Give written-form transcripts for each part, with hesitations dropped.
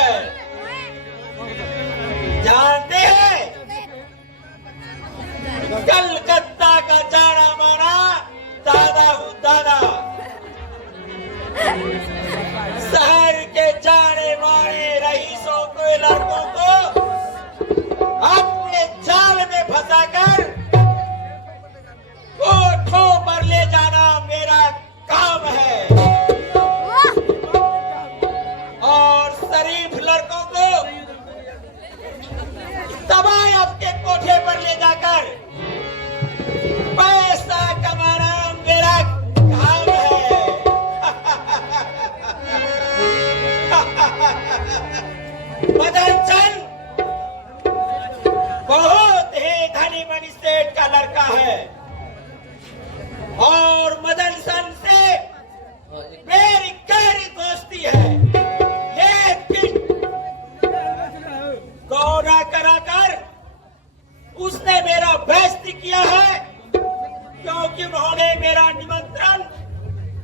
है। जानते हैं, कलकत्ता का जाना माना दादा हूँ दादा। शहर के जाने माने रईसों को, लड़कों को अपने जाल में फंसाकर कोठों पर ले जाना मेरा काम है। और शरीफ लड़कों को तबाही आपके कोठे पर ले जाकर पैसा कमाना मेरा काम है। मदन चंद बहुत ही धनी मनी सेठ का लड़का है और मदन सन से मेरी गहरी दोस्ती है। लेकिन गौरा कराकर उसने मेरा बेइज्जती किया है, क्योंकि उन्होंने मेरा निमंत्रण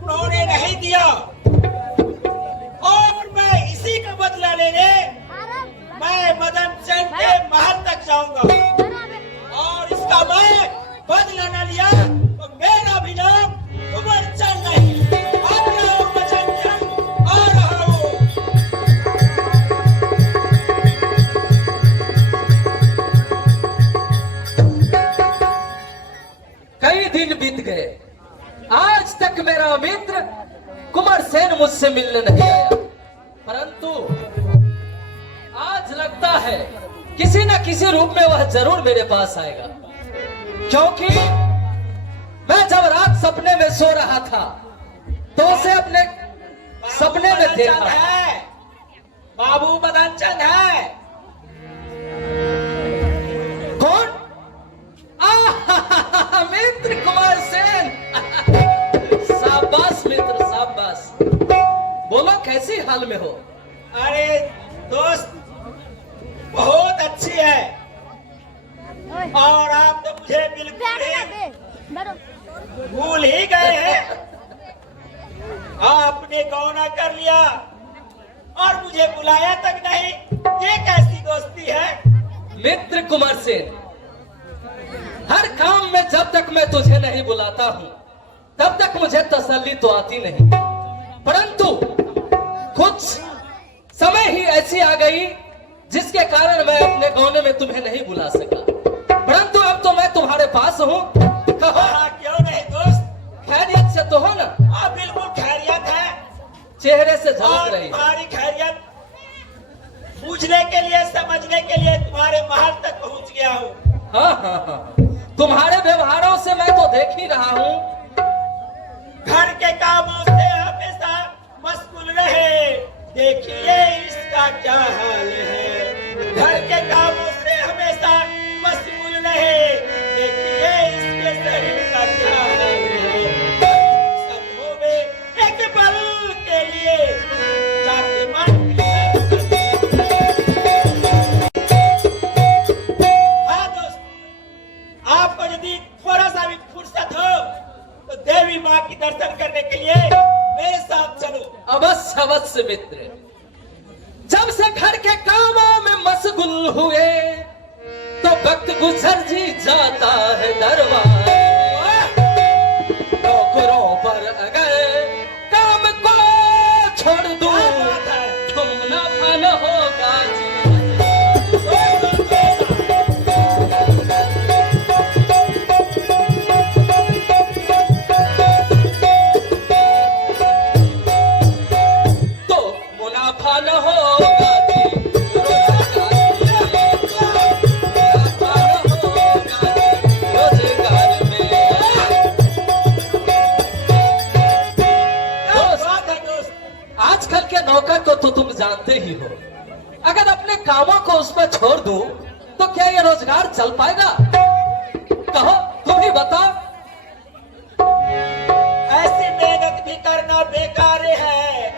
उन्होंने नहीं दिया और मैं इसी का बदला लेने मैं मदन चंद के महल तक जाऊंगा और इसका मैं बदला न लिया तो मेरा भी नाम कुंवर चंद नहीं। आ रहा हूं मदन चंद, आ रहा हूं। कई दिन बीत गए, आज तक मेरा मित्र कुंवर सेन मुझसे मिलने नहीं आया, परंतु आज लगता है किसी न किसी रूप में वह जरूर मेरे पास आएगा, क्योंकि मैं जब रात सपने में सो रहा था तो उसे अपने सपने में देखा है। बाबू मदन चंद है। कौन? मित्र कुंवर सेन। शाबाश मित्र, शाबाश। बोलो कैसी हाल में हो? अरे दोस्त बहुत अच्छी है और आप तो मुझे बिल्कुल ही भूल ही गए हैं। आपने गौना कर लिया और मुझे बुलाया तक नहीं, ये कैसी दोस्ती है? मित्र कुंवर सेन, हर काम में जब तक मैं तुझे नहीं बुलाता हूं तब तक मुझे तसल्ली तो आती नहीं, परंतु कुछ समय ही ऐसी आ गई जिसके कारण मैं अपने गौने में तुम्हें नहीं बुला सका, परंतु अब तो मैं तुम्हारे पास हूँ। क्यों नहीं दोस्त? खैरियत से तो हो ना? हाँ बिल्कुल खैरियत है। चेहरे से झलक रही है। तुम्हारी खैरियत पूछने के लिए, समझने के लिए तुम्हारे महल तक पहुँच गया हूँ। हाँ हाँ हाँ, तुम्हारे व्यवहारों से मैं तो देख ही रहा हूँ। घर के कामों से हमेशा मशगूल रहे, देखिए इसका क्या हाल है। घर के कामों से हमेशा मशगूल रहे, देखिए इसके शरीर का क्या हाल है। सपनों में एक पल के लिए जाके मन। हाँ दोस्त, आपको यदि थोड़ा सा भी फुर्सत हो तो देवी माँ की दर्शन करने के लिए मेरे साथ चलो। अवश्य अवश्य मित्र, जब से घर के कामों में मशगूल हुए तो वक्त गुजर जी जाता है दरबार। नौकरों पर अगर काम को छोड़ दूं तुम न फन होगा जी। तो मुनाफा न होगा जी, रोजगार में। आजकल के नौकर को तो तुम जानते ही हो, अगर अपने कामों को उस पर छोड़ दूं तो क्या ये रोजगार चल पाएगा? कहो तुम ही बताओ। ऐसी मेहनत भी करना बेकार है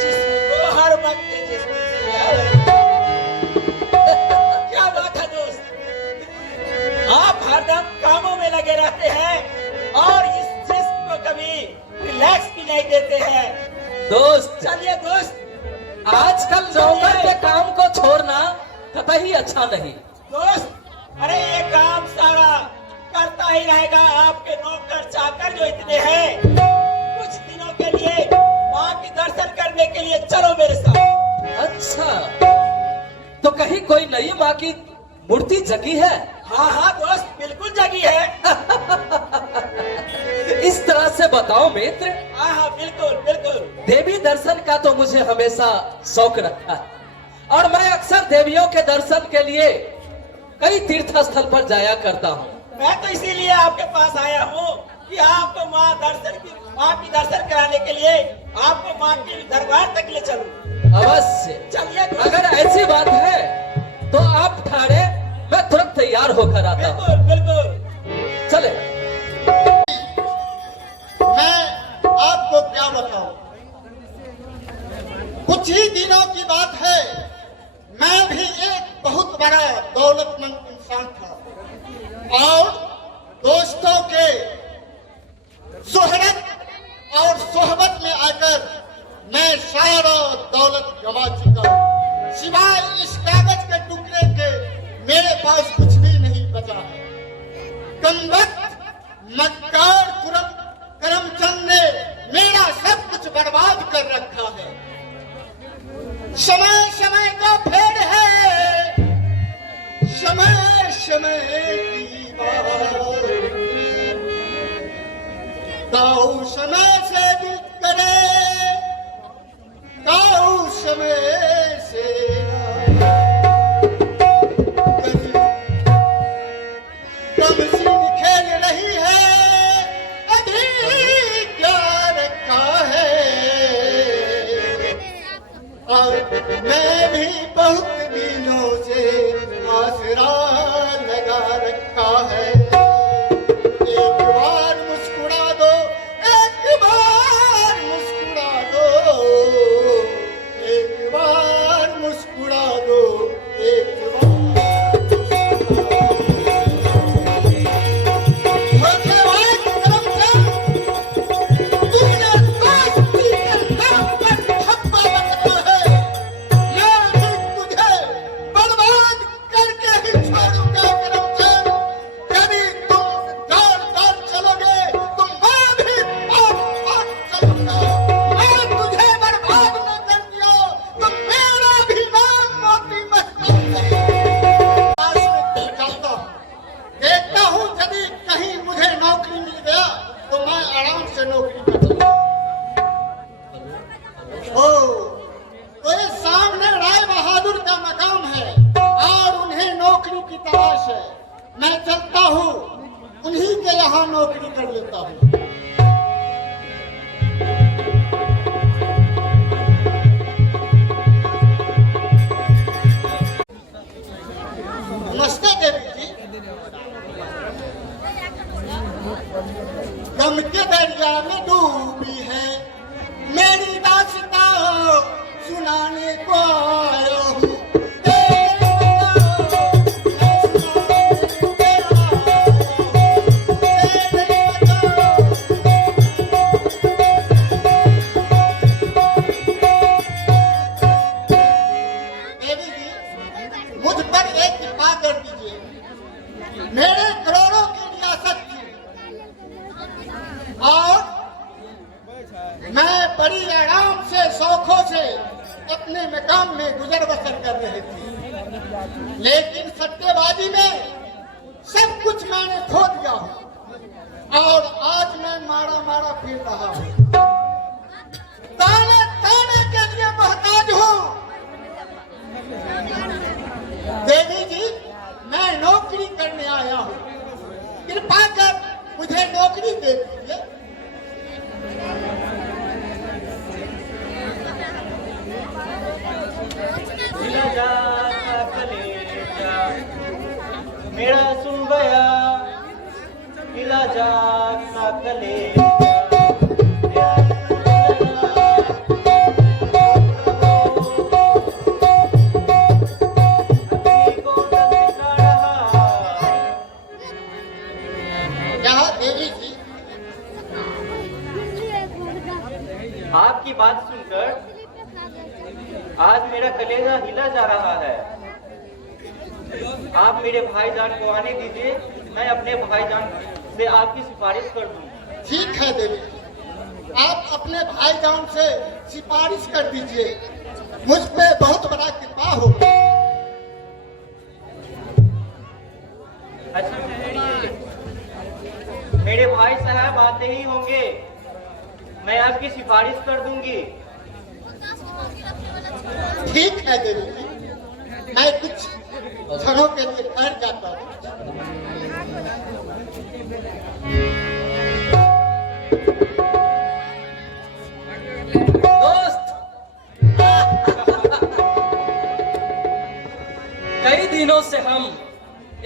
जिसको हर वक्त जिस्म से आए। क्या बात है दोस्त, आप हरदम कामों में लगे रहते हैं और इस जिस्म को कभी रिलैक्स भी नहीं देते हैं। दोस्त चलिए दोस्त, आजकल नौकर के काम को छोड़ना कतई अच्छा नहीं। दोस्त, अरे ये काम सारा करता ही रहेगा। आपके नौकर चाकर जो इतने हैं, कुछ दिनों के लिए माँ के दर्शन करने के लिए चलो मेरे साथ। अच्छा, तो कहीं कोई नई माँ की मूर्ति जगी है? हाँ हाँ दोस्त, बिल्कुल जगी है। इस तरह से बताओ मित्र। हाँ हाँ, बिल्कुल बिल्कुल। देवी दर्शन का तो मुझे हमेशा शौक रखा है और मैं अक्सर देवियों के दर्शन के लिए कई तीर्थ स्थल पर जाया करता हूँ। मैं तो इसीलिए आपके पास आया हूँ कि आपको माँ की दर्शन कराने के लिए आपको माँ के दरबार तक ले चलूं। अवश्य। चलिए दोस्त। अगर ऐसी बात है तो आप ठाड़े, मैं तुरंत तैयार होकर आता हूँ। बिल्कुल बिल्कुल। चले। मैं आपको क्या बताऊं, कुछ ही दिनों की बात है, मैं भी एक बहुत बड़ा दौलतमंद इंसान था और दोस्तों के सोहरत और सोहबत में आकर मैं सारा दौलत गंवा चुका हूं। सिवाय इस कागज के टुकड़े के मेरे पास कुछ भी नहीं बचा है। कमबख्त मक्कार करमचंद ने मेरा सब कुछ बर्बाद कर रखा है। समय समय का फेर है, समय समय की बात, ताऊ समय से दिल करे, ताऊ समय से कम सी खेल रही है, अभी क्या रखा है। और मैं भी बहुत दिनों से आसरा लगा रखा है। एक बार मुस्कुरा दो, एक बार मुस्कुरा दो, एक बार मुस्कुरा दो, एक बार। धन्यवाद करमचंद, तुमने दोस्ती के नाम पर ठप्पा लगाया है। मैं भी तुझे बर्बाद करके ही छोड़ूंगा करमचंद। यदि तुम दौड़ चलोगे तो मैं भी पास चलूंगा। मैं तुझे बर्बाद न कर दिया तो मेरा भी नाम मोती महबूब नहीं। आज मैं चलता हूँ, देखता हूँ यदि कहीं मुझे नौकरी मिल गया तो मैं आराम से नौकरी करूंगा। तो ये सामने राय बहादुर का मकाम है और उन्हें नौकरी की तलाश है। मैं चलता हूँ, उन्हीं के यहाँ नौकरी कर लेता हूँ। नमस्ते देवी जी। गम के दरिया में डूबी है मेरी दास्तां सुनाने को आया हूँ। देवी जी, मुझ पर एक कृपा कर दीजिए। मेरे करोड़ों की रियासत थी और मैं बड़ी आराम से शौकों से अपने मकाम में गुजर बसर कर रही थी, लेकिन सट्टेबाजी में सब कुछ मैंने खो दिया हूँ और आज मैं मारा मारा फिर रहा हूँ। ताने ताने के लिए मोहताज हूँ। देवी जी, मैं नौकरी करने आया हूँ, कृपा कर मुझे नौकरी दे दीजिए। मेरा सुन गया मिला जा कले। देवी जी, आपकी बात सुनकर आज मेरा कलेजा हिला जा रहा है। आप मेरे भाईजान को आने दीजिए, मैं अपने भाईजान से आपकी सिफारिश कर दूं। ठीक है देवी, आप अपने भाईजान से सिफारिश कर दीजिए, मुझ पे बहुत बड़ा कृपा होगा। अच्छा ठहरिए, मेरे भाई साहब आते ही होंगे, मैं आपकी सिफारिश कर दूंगी। ठीक है देवी जी, मैं कुछ क्षणों के लिए ठहर जाता हूँ। दोस्त, कई दिनों से हम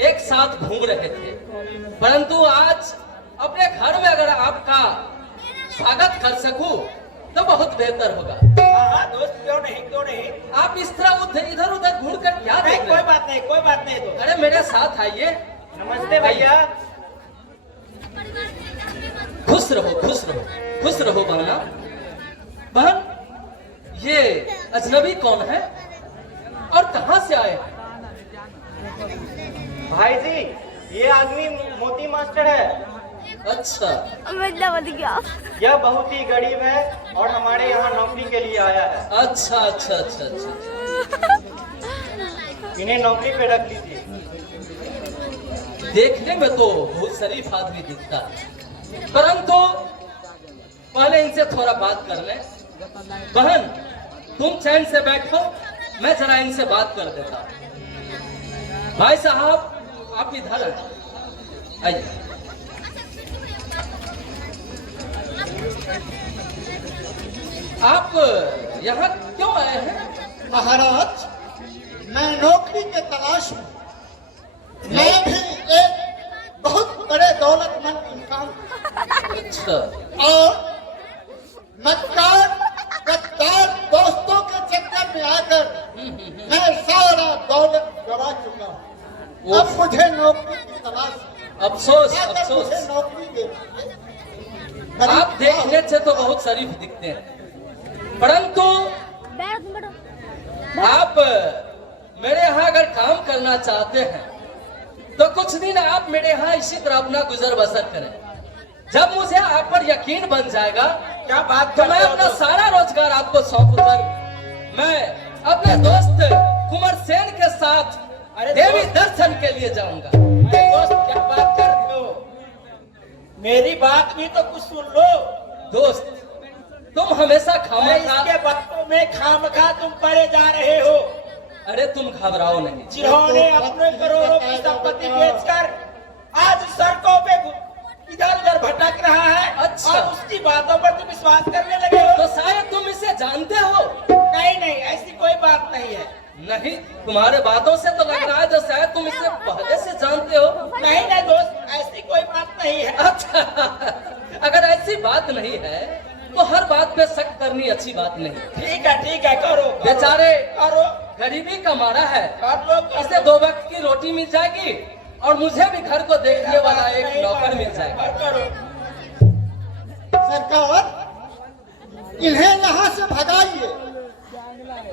एक साथ घूम रहे थे, परंतु आज अपने घर में अगर आपका स्वागत कर सकूं तो बहुत बेहतर होगा। हाँ दोस्त, क्यों नहीं क्यों नहीं। आप इस तरह इधर उधर घूर कर क्या नहीं देख रहे कोई हैं? बात नहीं, कोई बात नहीं दोस्त। अरे मेरे साथ आइए। नमस्ते भैया। खुश रहो, खुश रहो, खुश रहो बहना। बहन, ये अजनबी कौन है और कहां से आए? भाई जी, ये आदमी मोती मास्टर है। अच्छा, यह बहुत ही गरीब है और हमारे यहाँ नौकरी के लिए आया है। अच्छा, अच्छा, अच्छा, अच्छा। इन्हें नौकरी पे रख लीजिए। देखने में तो बहुत शरीफ आदमी दिखता है, परंतु पहले इनसे थोड़ा बात कर ले। बहन, तुम चैन से बैठो, मैं जरा इनसे बात कर देता। भाई साहब, आप इधर आइए। आप यहाँ क्यों आए हैं? महाराज, मैं नौकरी के तलाश में, मैं भी एक बहुत बड़े दौलतमंद इंसान हूं। अच्छा, और मक्कार गद्दार दोस्तों के चक्कर में आकर मैं सारा दौलत गवा चुका हूँ। अब मुझे नौकरी की तलाश है। अफसोस, आकर अफसोस। मुझे नौकरी दे दीजिए। आप देखने से तो बहुत शरीफ दिखते हैं, परंतु आप मेरे यहाँ अगर काम करना चाहते हैं तो कुछ दिन आप मेरे यहाँ इसी तरह अपना गुजर बसर करें। जब मुझे आप पर यकीन बन जाएगा क्या बात तो कर मैं रहे हो अपना दोस्त? सारा रोजगार आपको सौंप कर मैं अपने दोस्त कुंवर सेन के साथ अरे देवी दोस्त- दर्शन के लिए जाऊंगा। अरे दोस्त, क्या बात कर रहे हो? मेरी बात भी तो कुछ सुन लो। दोस्त, तुम हमेशा अरे खामखा, इसके बातों में खामखा तुम परे जा रहे हो। अरे तुम घबराओ नहीं। जिन्होंने अपने करोड़ों की संपत्ति बेचकर आज सड़कों पे इधर उधर भटक रहा है, अच्छा। और उसकी बातों पर तुम विश्वास करने लगे हो। तो शायद तुम इसे जानते हो। नहीं नहीं, ऐसी कोई बात नहीं है। नहीं, तुम्हारे बातों से तो लग रहा है जो शायद तुम इसे पहले से जानते हो। नहीं नहीं दोस्त, ऐसी कोई बात नहीं है। अच्छा, अगर ऐसी बात नहीं है तो हर बात पे शक करनी अच्छी बात नहीं। ठीक है, करो बेचारे करो गरीबी का मारा है, कर लो, कर इसे लो। 2 वक्त की रोटी मिल जाएगी और मुझे भी घर को देखने वाला एक नौकर मिल जाएगा। करो। सरकार, इन्हें यहाँ से भगाइए।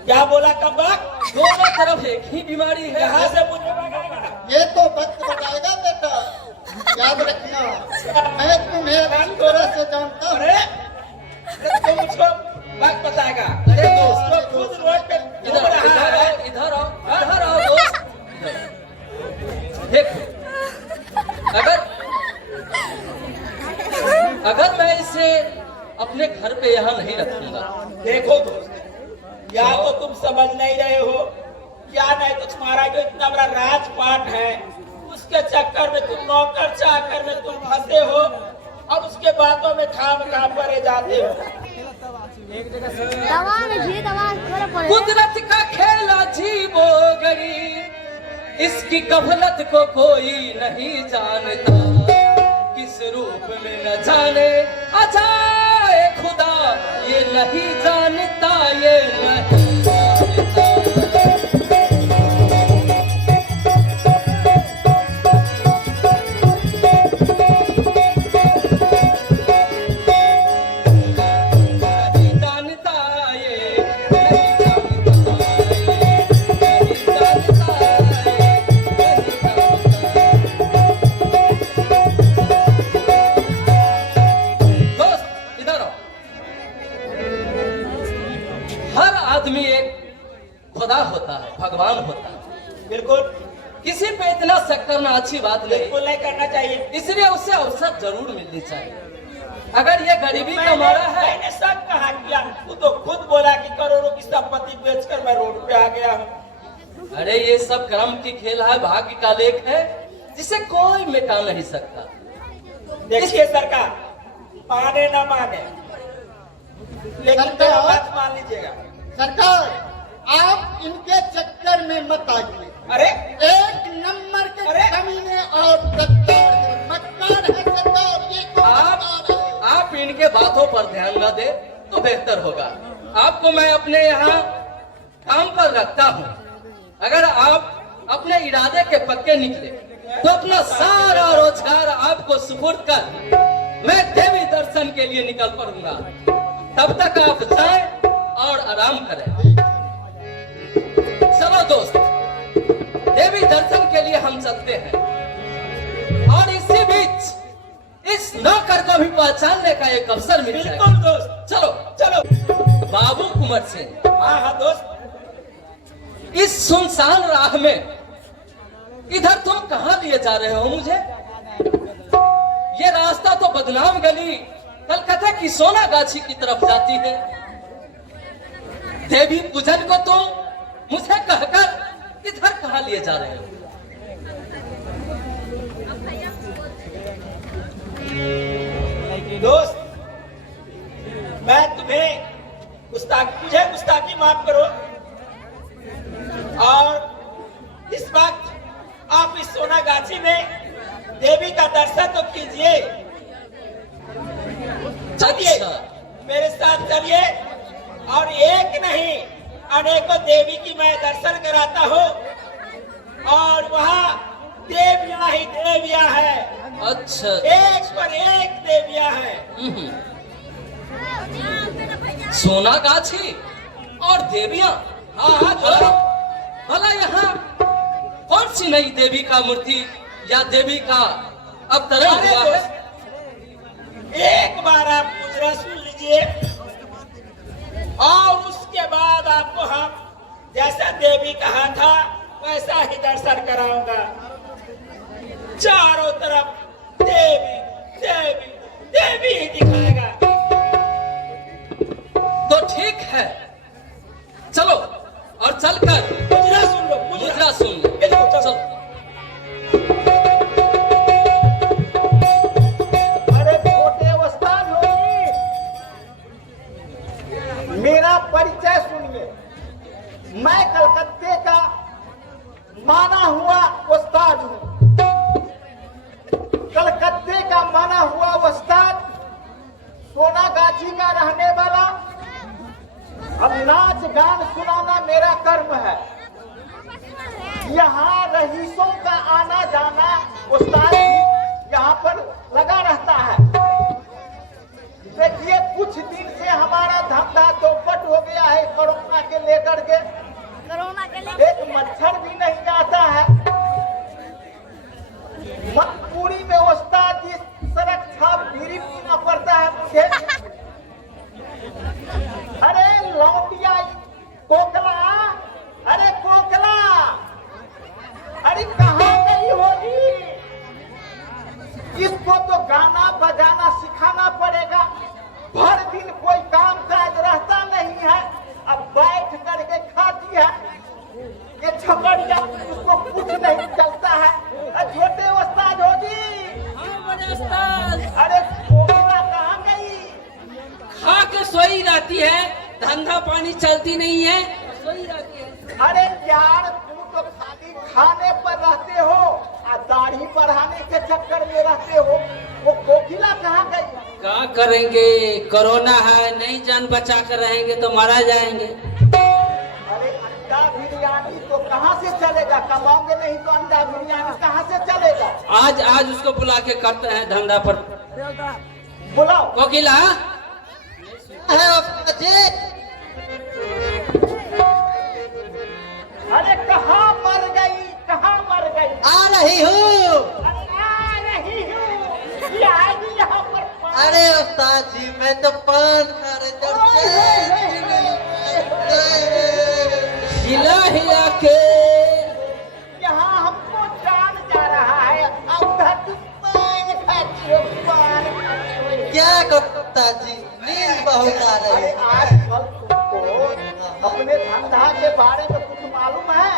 क्या बोला कब्बक? दोनों तरफ एक ही बीमारी है। यहाँ से मुझे भगाएगा। ये तो वक्त बताएगा बेटा, याद रखना। मैं तुम्हें अच्छी तरह से जानता हूँ। अरे तुम मुझको वक्त बताएगा। अरे दोस्त, तो खुद रोड पे घूम इधर रहा इधर है। आओ, इधर आओ, इधर आओ दोस्त। देखो, अगर मैं इसे अपने घर पे यहाँ नहीं रखूंगा, देखो दोस्त, या तो तुम समझ नहीं रहे हो, या नहीं तो तुम्हारा जो इतना बड़ा राजपाट है उसके चक्कर में तुम नौकर चाकर में तुम फंसे हो और उसके बातों में खाम परे जाते हो। कुदरत का खेल अजीबो गरीब, इसकी गफलत को कोई नहीं जानता। किस रूप में न जाने अजाए खुदा, ये नहीं जानता, ये नहीं जानता। नहीं जानता, ये नहीं जानता। खुदा होता है, भगवान होता है। बिल्कुल किसी पे इतना शक करना अच्छी बात नहीं, बिल्कुल नहीं करना चाहिए। इसलिए उसे अवसर जरूर मिलनी चाहिए। अगर ये गरीबी का मारा है, मैंने शक कहाँ किया? वो तो खुद बोला कि करोड़ों की संपत्ति बेचकर मैं रोड पे आ गया हूँ। अरे ये सब कर्म की खेल है, भाग्य का लेख है, जिसे कोई मिटा नहीं सकता। देखिए सरकार, माने ना माने, लेकिन सरकार- मेरा बात मान लीजिएगा। सरकार आप इनके चक्कर में मत आइए। अरे एक नंबर के अरे! कमीने और गद्दार है, मक्कार है सरकार, ये तो मक्कार है। आप इनके बातों पर ध्यान न दे तो बेहतर होगा। आपको मैं अपने यहाँ काम पर रखता हूँ। अगर आप अपने इरादे के पक्के निकले तो अपना सारा रोजगार आपको सुपुर्द कर मैं देवी दर्शन के लिए निकल पड़ूंगा। तब तक आप जाएं और आराम करें। चलो दोस्त, देवी दर्शन के लिए हम चलते हैं और इसी बीच इस नौकर को भी पहचानने का एक अवसर मिल बिल्कुल जाएगा। दोस्त, चलो चलो। बाबू कुंवर सिंह, हाँ हाँ दोस्त, इस सुनसान राह में इधर तुम कहाँ लिए जा रहे हो मुझे? ये रास्ता तो बदनाम गली कलकत्ता की सोनागाछी की तरफ जाती है। देवी पूजन को तुम मुझे कहकर इधर कहाँ लिए जा रहे हो? दोस्त मैं तुम्हें मुझे गुस्ताखी माफ करो, और इस वक्त आप इस सोनागाछी में देवी का दर्शन तो कीजिए। चलिए अच्छा। मेरे साथ चलिए, और एक नहीं अनेकों देवी की मैं दर्शन कराता हूँ, और वहाँ देवियां ही देवियां हैं, अच्छा, एक पर एक देवियां हैं। सोनागाछी और देवियां। हाँ हाँ भला दोस्त, भला यहाँ कौन सी नई देवी का मूर्ति या देवी का अवतरण अरे हुआ है? दोस्त, एक बार आप मुजरा सुन लीजिए, और उसके बाद आपको हम जैसा देवी कहा था वैसा ही दर्शन कराऊंगा। चारों तरफ देवी देवी देवी ही दिखाएगा। तो ठीक है, चलो और चलकर मुजरा सुन लो, मुद्रा सुन लो। बिल्कुल, चलो। चलो। अरे छोटे उस्ताद होगी, मेरा परिचय सुनिए। मैं कलकत्ते का माना हुआ उस्ताद हूँ। कलकत्ते का माना हुआ उस्ताद, सोनागाछी का रहने वाला। अब नाच गान सुनाना मेरा कर्म है। यहाँ रईसों का आना जाना उस्ताद भी यहाँ पर लगा रहता है। देखिए कुछ दिन से हमारा धंधा चौपट हो गया है कोरोना के लेकर के। एक मच्छर भी नहीं आता है। मजबूरी में उस्ताद जी सड़क छाप बीड़ी पीना पड़ता है मुझे। अरे लौटिया कोकला, अरे कोकला, अरे कहाँ गई होगी? इसको तो गाना बजाना सिखाना पड़ेगा। भर दिन कोई काम काज रहता नहीं है, अब बैठ करके खाती है। ये छपड़िया, उसको कुछ नहीं चलता है। छोटे उस्ताद होगी, अरे कोकिला कहाँ गई? खा के सोई रहती है, धंधा पानी चलती नहीं है, सोई रहती है। अरे यार तुम तो खाली खाने पर रहते हो और दाढ़ी बढ़ाने के चक्कर में रहते हो। वो कोकिला कहाँ गई? क्या करेंगे, कोरोना है, नहीं जान बचा कर रहेंगे तो मारा जाएंगे। अरे अंडा बिरयानी तो कहाँ से चलेगा? कमाओगे नहीं तो अंडा बिरयानी कहाँ से चलेगा? आज उसको बुला के करते हैं धंधा पर। बुलाओ। कोकिला, अरे कहाँ मर गई, कहाँ मर गई? आ रही हूँ। अरे आ रही हूँ, ये आएगी यहाँ पर। अरे उस्ताद जी, मैं तो पान खा रही ओए, ओए, ओए, ओए, ओए। खिला रहिया के यहाँ हमको जान जा रहा है अब उधर तुम पान खाती हो पान खाती हो। क्या करता जी, नींद बहुत आ रही अरे है। आजकल तुमको अपने धंधा के बारे में कुछ मालूम है?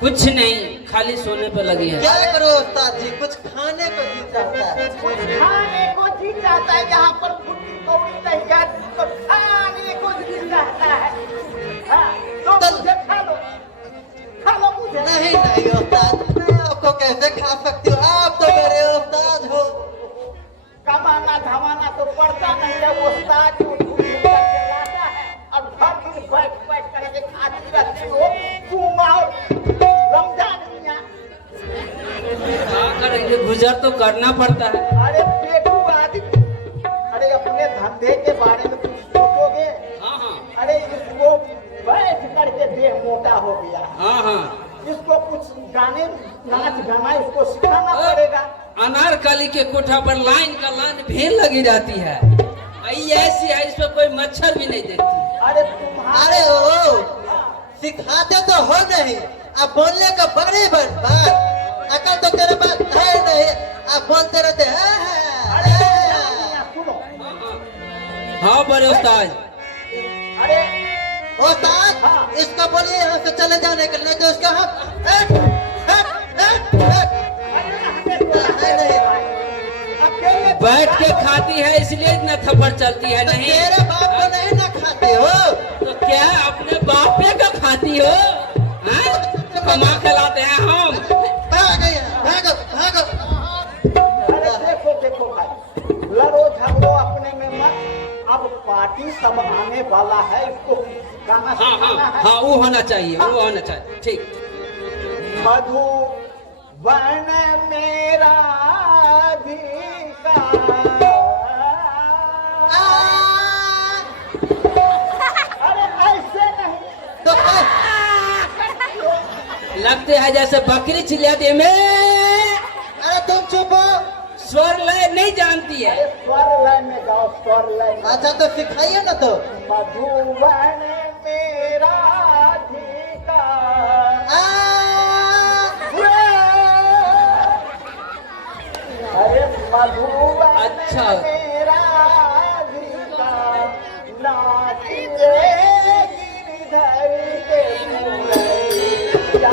कुछ नहीं, खाली सोने पे लगी है। क्या करो उस्ताद जी, कुछ खाने को जी चाहता है। कुछ खाने को जी चाहता है, यहाँ पर फुटी कौड़ी नहीं है तो खाने को जी चाहता है। हाँ, तो मुझे खा लो मुझे। नहीं नहीं उस्ताद, मैं आपको कैसे खा सकती हूँ, आप तो मेरे उस्ताद हो। कमाना धमाना तो पड़ता नहीं है, वो उस्ताद जो चलाता है और हर दिन बैठ करके खाती रहती हो तुम। आओ रमजान मियां, क्या करेंगे, गुजर तो करना पड़ता है। अरे बेटू आदमी, अरे अपने धंधे के बारे में कुछ सोचोगे? हाँ हाँ अरे इसको बैठ करके देह मोटा हो गया, हाँ हाँ। इसको कुछ गाने नाच गाना इसको सिखाना पड़ेगा। अनारकली के कोठा पर लाइन का लाइन भीड़ लगी रहती है। ये ऐसी है, इस पर कोई मच्छर भी नहीं देखती। अरे तुम्हारे अरे ओ, सिखाते तो हो नहीं, अब बोलने का बड़ी बड़ी बात, अकल तो तेरे पास है नहीं, अब बोलते रहते हैं। सुनो, हाँ बड़े उस्ताद। अरे उस्ताद, हाँ। इसको बोलिए यहाँ से चले जाने के लिए, तो इसका हम अकेले बैठ के खाती है इसलिए इतना थप्पड़ चलती है। तो नहीं तेरे बाप को नहीं ना खाते हो। तो क्या अपने बापे का खाती हो? हाँ? कमा के लाते हैं हम। भागो यहाँ, भागो भागो। अरे देखो भाई, लड़ो झगड़ो अपने में मत। अब पार्टी सब आने वाला है, इसको गाना हाँ सिखाना हाँ है। हाँ, वो होना चाहिए, वो होना चाहिए। ठीक। मधुबन मेरा अधिकार। अरे ऐसे नहीं तो क्या? लगते है जैसे बकरी चिल्लाती है में। अरे तुम चुप हो। स्वर लय नहीं जानती है। अरे स्वर लय में गाओ, स्वर लय में। अच्छा तो सिखाइए ना तो। मधुबन मेरा अधिकार। अरे मधुबन अच्छा। मेरा अधिकार, नाच रे गिरधर के मुरैया।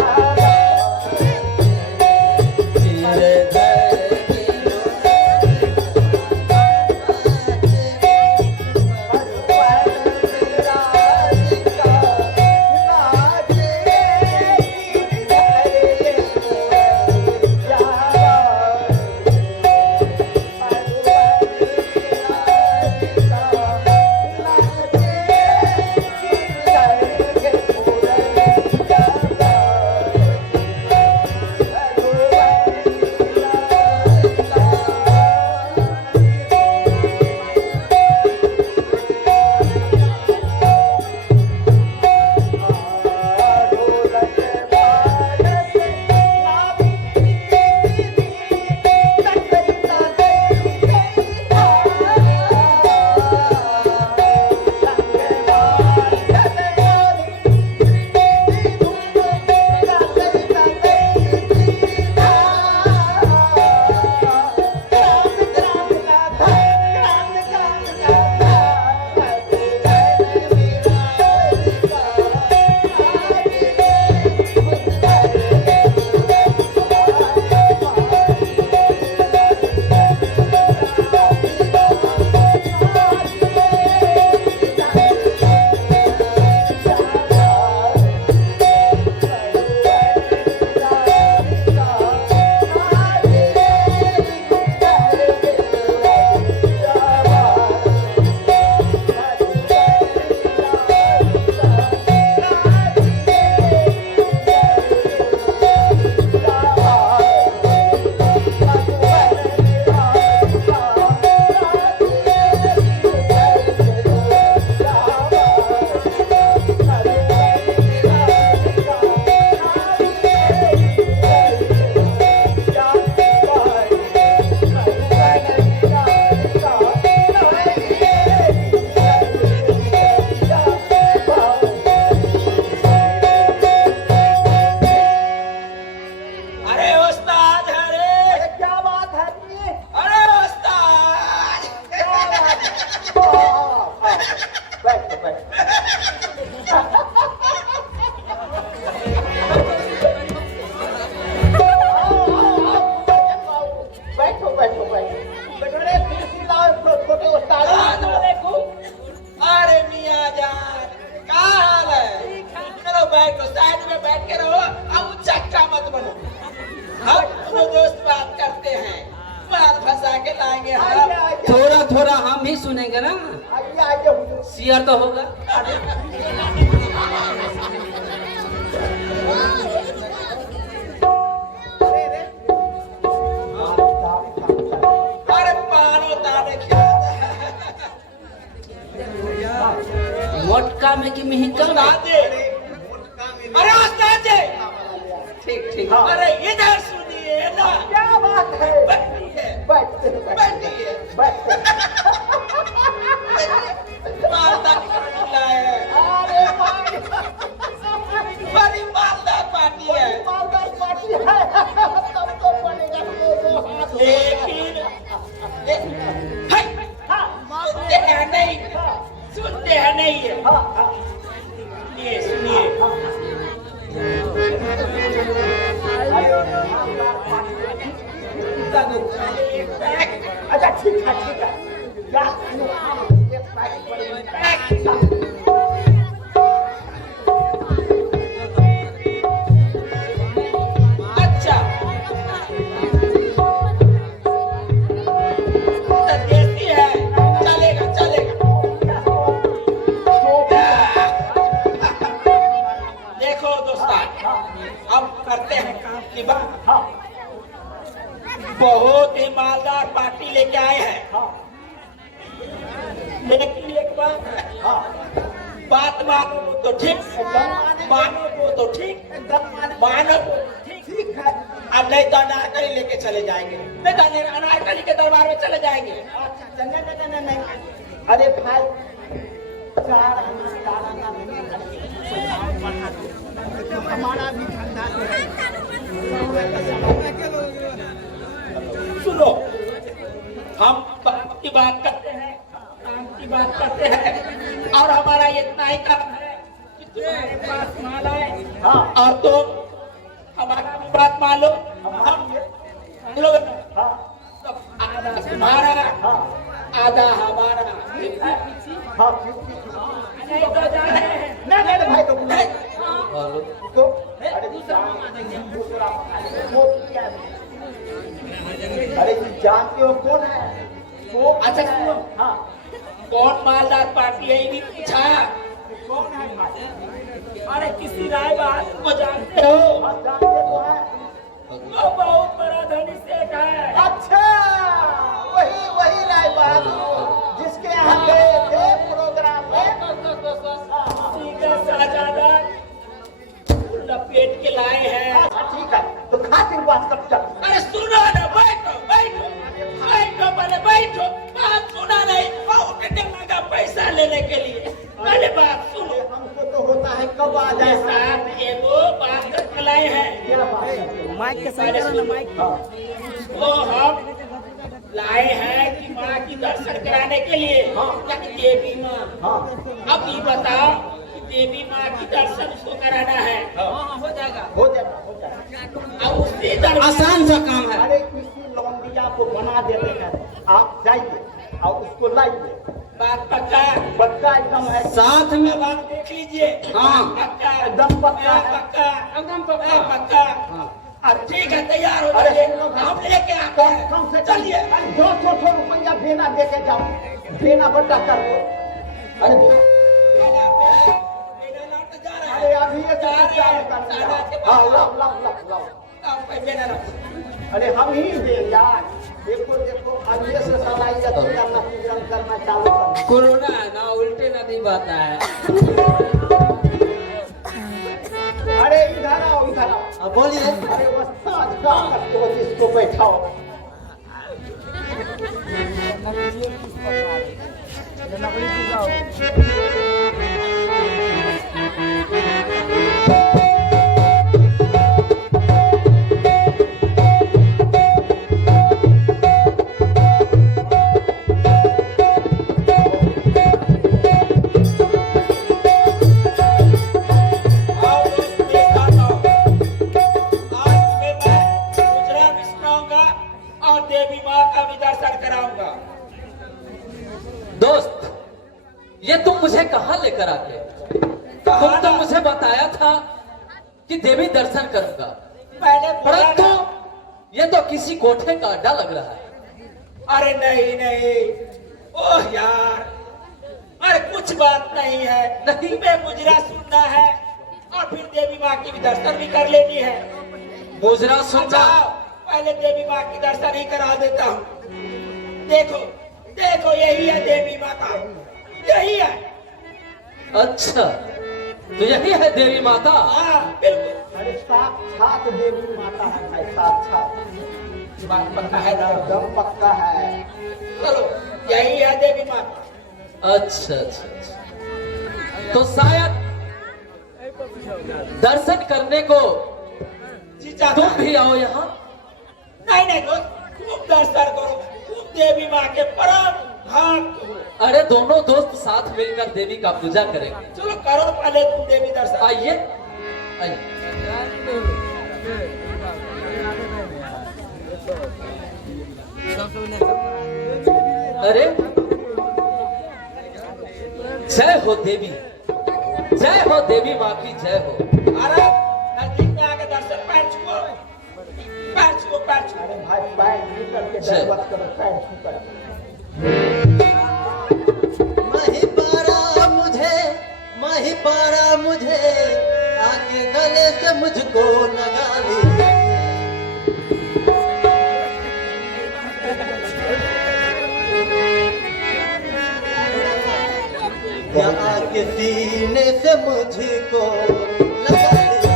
बैठ के रहो अब चक्का मत बनो। हम दोनों दोस्त बात करते हैं, मार फंसा के लाएंगे हम। थोड़ा थोड़ा हम भी सुनेंगे ना, शेयर तो होगा। अरे पानो ताने क्या मोटका में कि मिहिका में? दे। अरे उस्ताद जी, ठीक ठीक। अरे इधर सुनिए ना, क्या बात है? बैठिए, बैठते बैठिए। मालदार पार्टी लाए हैं, अरे भाई, बड़ी मालदार पार्टी है। मालदार पार्टी है, तब तो बनेगा दो हाथ। लेकिन सुनते हैं नहीं, सुनते हैं नहीं है। सुनिए सुनिए, अच्छा ठीक है ठीक है। क्या अच्छा तो देसी है, चलेगा चलेगा। देखो दोस्तों, अब करते हैं काम की बात। बहुत ही मालदार पार्टी लेके आए हैं, लेकिन एक बात है, बात मानो तो ठीक, मानो तो ठीक, मानो तो ठीक है। अब नहीं तो अनारकली लेके चले जाएंगे, नहीं तो अनारकली के दरबार में चले जाएंगे। नहीं, अरे भाई हमारा भी धंधा जो है। सुनो, हम काम की बात करते हैं, काम की बात करते हैं, और हमारा इतना ही काम है कि तुम्हारे पास माल आए और तुम हमारा भी बात मान लो। हम लोग तो आधा तुम्हारा आधा हमारा, नहीं तो जा रहे हैं। नहीं भाई तो हेलो, तो अरे दूसरा अरे जानते हो कौन है वो? अच्छा सुनो, हाँ कौन मालदार पार्टी है ये भी पूछा। कौन है भाई? अरे किसी राय बात को जानते हो, हाँ, जानते तो है। वो बहुत बड़ा धनी सेठ है। अच्छा वही राय बात जिसके यहाँ गए थे प्रोग्राम में। ठीक है साजादा, लपेट के लाए हैं। अच्छा ठीक है, तो खातिर बात कब तक? अरे सुनो ना, बैठो बैठो बैठो, पहले बैठो, बात सुना नहीं, बहुत लगा पैसा लेने के लिए। पहले बात सुनो, हमको तो होता है कब आ मेरे जाए। साथ एगो बात करके लाए हैं। माइक के पहले सुनो, वो हम लाए हैं कि माँ की दर्शन कराने के लिए, यानी देवी माँ। अब ये बताओ कि देवी माँ की दर्शन उसको कराना है, हो जाएगा। हो जाएगा। अब उससे दर्शन आसान सा काम है। अरे किसी लौंडिया को बना देते हैं, आप जाइए और उसको लाइए। बात पक्का, बच्चा एकदम है, साथ में अब आप देख लीजिए। हाँ। पक्का, एकदम पक्का है। पक्का, एकदम पक्का। पक्का। हाँ। अब ठीक है, तैयार हो अरे जाइए, लोग हम लेके आते हैं। कम से चलिए। 200 रुपया देना दे के जाओ, देना बड़ा कर दो। अरे अरे अभी ये जा रहे हैं, कर के हाँ, पास लाओ लाओ लाओ लाओ। आप पैसे ना रखो। अरे हम ही दे यार। देखो देखो अब ये से साला ये करना चालू कर। कोरोना है ना, उल्टे नदी बहता है। अरे इधर आओ इधर आओ। अब बोलिए। अरे वस्ताद का करते हो जिसको बैठाओ। आओ दोस्त, मेरे साथ आओ। आज तुम्हें मैं गुजरा भी सुनाऊंगा और देवी माँ का भी दर्शन कराऊंगा। दोस्त, ये तुम मुझे कहाँ लेकर आते? तुम तो मुझे बताया था कि देवी दर्शन करूंगा, मैंने बोला परंतु ना। ये तो किसी कोठे का अड्डा लग रहा है। अरे नहीं नहीं, ओह यार, अरे कुछ बात नहीं है। नहीं। तुम्हें मुजरा सुनना है और फिर देवी माँ की भी दर्शन भी कर लेनी है। मुजरा सुनना। अच्छा, पहले देवी माँ की दर्शन ही करा देता हूँ। देखो देखो, यही है देवी माता, यही है। अच्छा, तो यही है देवी माता। हाँ बिल्कुल। अरे साक्षात देवी माता है भाई, साक्षात। बात पक्का है ना? एकदम पक्का है। चलो, यही है देवी माता। अच्छा अच्छा अच्छा, तो शायद दर्शन करने को जी चाहता तुम है। भी आओ यहाँ। नहीं नहीं दोस्त, खूब दर्शन करो, खूब देवी माँ के परम भक्त हो। अरे दोनों दोस्त साथ मिलकर देवी का पूजा करेंगे। चलो करो पहले तुम देवी दर्शन। आइए आइए। अरे जय हो देवी, जय हो देवी माँ की जय हो। अरे नजदीक में आके दर्शन, पैर छुओ, पैर छुओ, पैर छुओ। अरे भाई पैर छू करके दंडवत करो, पैर छू करके। माही पारा मुझे आके गले से मुझको लगा दे। या आके सीने से मुझको लगा दे।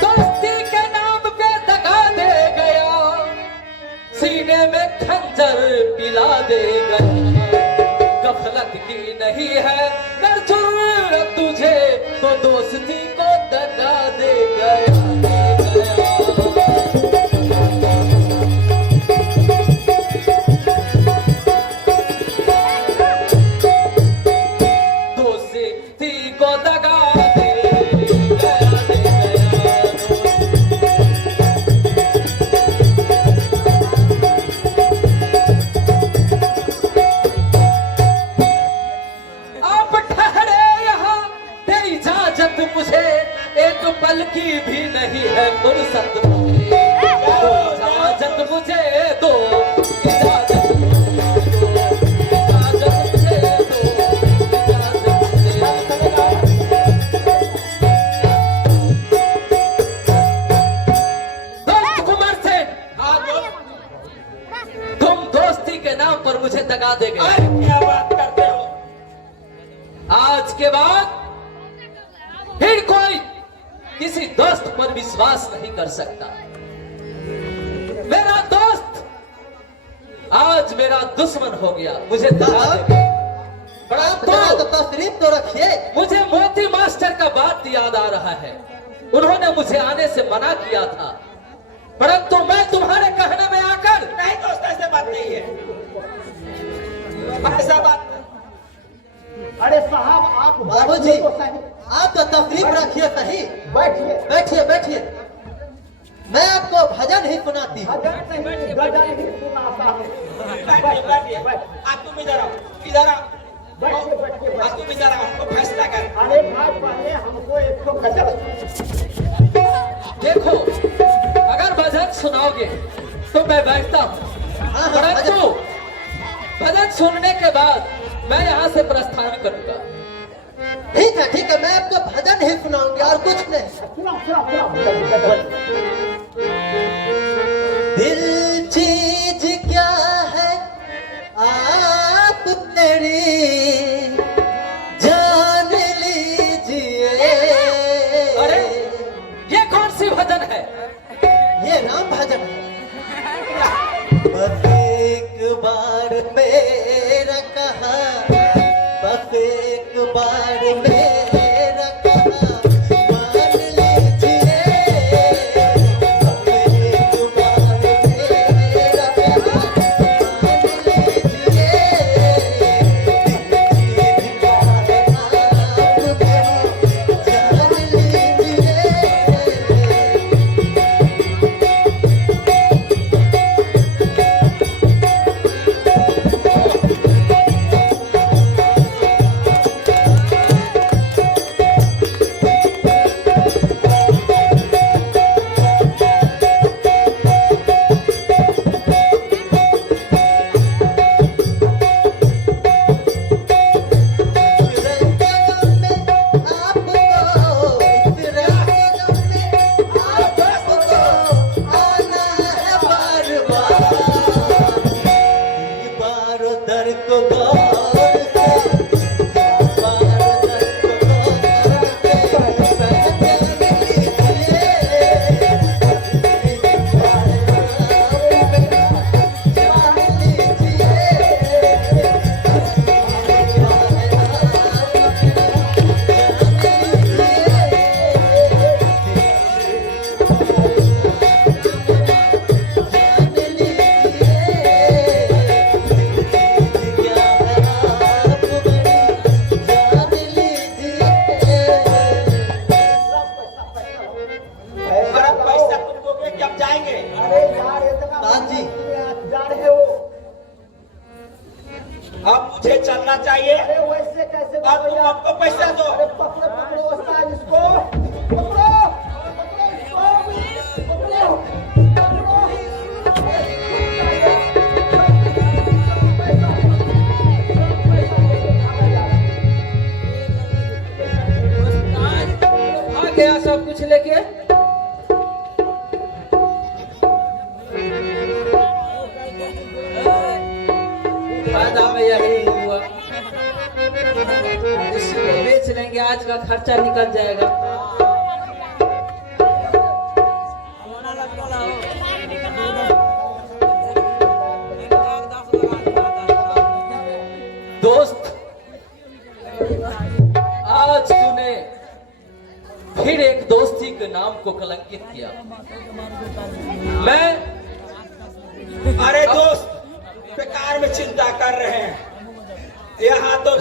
दोस्ती के नाम पे दगा दे गया, सीने में खंजर पिला दे गया। गफलत की नहीं है कर जरूरत तुझे, तो दोस्ती को दगा दे गया। दोस्ती को दगा दे आप ठहरे यहाँ, दे इजाजत मुझे, एक पल की भी नहीं है फुर्सत मुझे। दो इजाजत मुझे दो, इजाजत मुझे दो, इजाजत मुझे दो। दोस्त कुमार सेन, हाँ दोस्त। तुम दोस्ती के नाम पर मुझे दगा दे गए। अरे क्या बात करते हो? आज के बाद फिर कोई किसी दोस्त पर विश्वास नहीं कर सकता। मेरा दोस्त आज मेरा दुश्मन हो गया, मुझे दगा दे गया। तो तशरीफ तो रखिए। मुझे मोती मास्टर का बात याद आ रहा है। उन्होंने मुझे आने से मना किया था, परंतु मैं तुम्हारे कहने में आकर नहीं दोस्त, ऐसे बात नहीं है, ऐसा बात नहीं। अरे साहब आप बाबूजी, बैठिए तो सही। आप तो तशरीफ रखिए सही। बैठिए। बैठिए बैठिए, मैं आपको भजन ही सुनाती हूँ। भजन नहीं, गजल ही सुनाता हूँ। बैठिए बैठिए, आप तुम इधर आओ, इधर आओ। बैठिए, बैठिए, आप तुम इधर आओ, हमको फैसला कर। अरे भाई पहले हमको एक तो गजल देखो, अगर भजन सुनाओगे तो मैं बैठता हूँ, हाँ, परंतु भजन सुनने के बाद मैं यहाँ से प्रस्थान करूंगा। ठीक है, मैं आपको भजन ही सुनाऊंगी और कुछ नहीं। सुना सुना सुना गजल। दिल चीज क्या है आप मेरी जान लीजिए। अरे ये कौन सी भजन है? ये राम भजन है। बस एक बार मेरा कहा, बस एक बार मेरा कहा मान लीजिए। गया सब कुछ लेके। फायदा में यही हुआ, इसको बेच लेंगे, आज का खर्चा निकल जाएगा। दोस्त, आज तूने फिर एक दोस्ती के नाम को कलंकित किया। मैं अरे दोस्त, बेकार में चिंता कर रहे हैं यहाँ तो।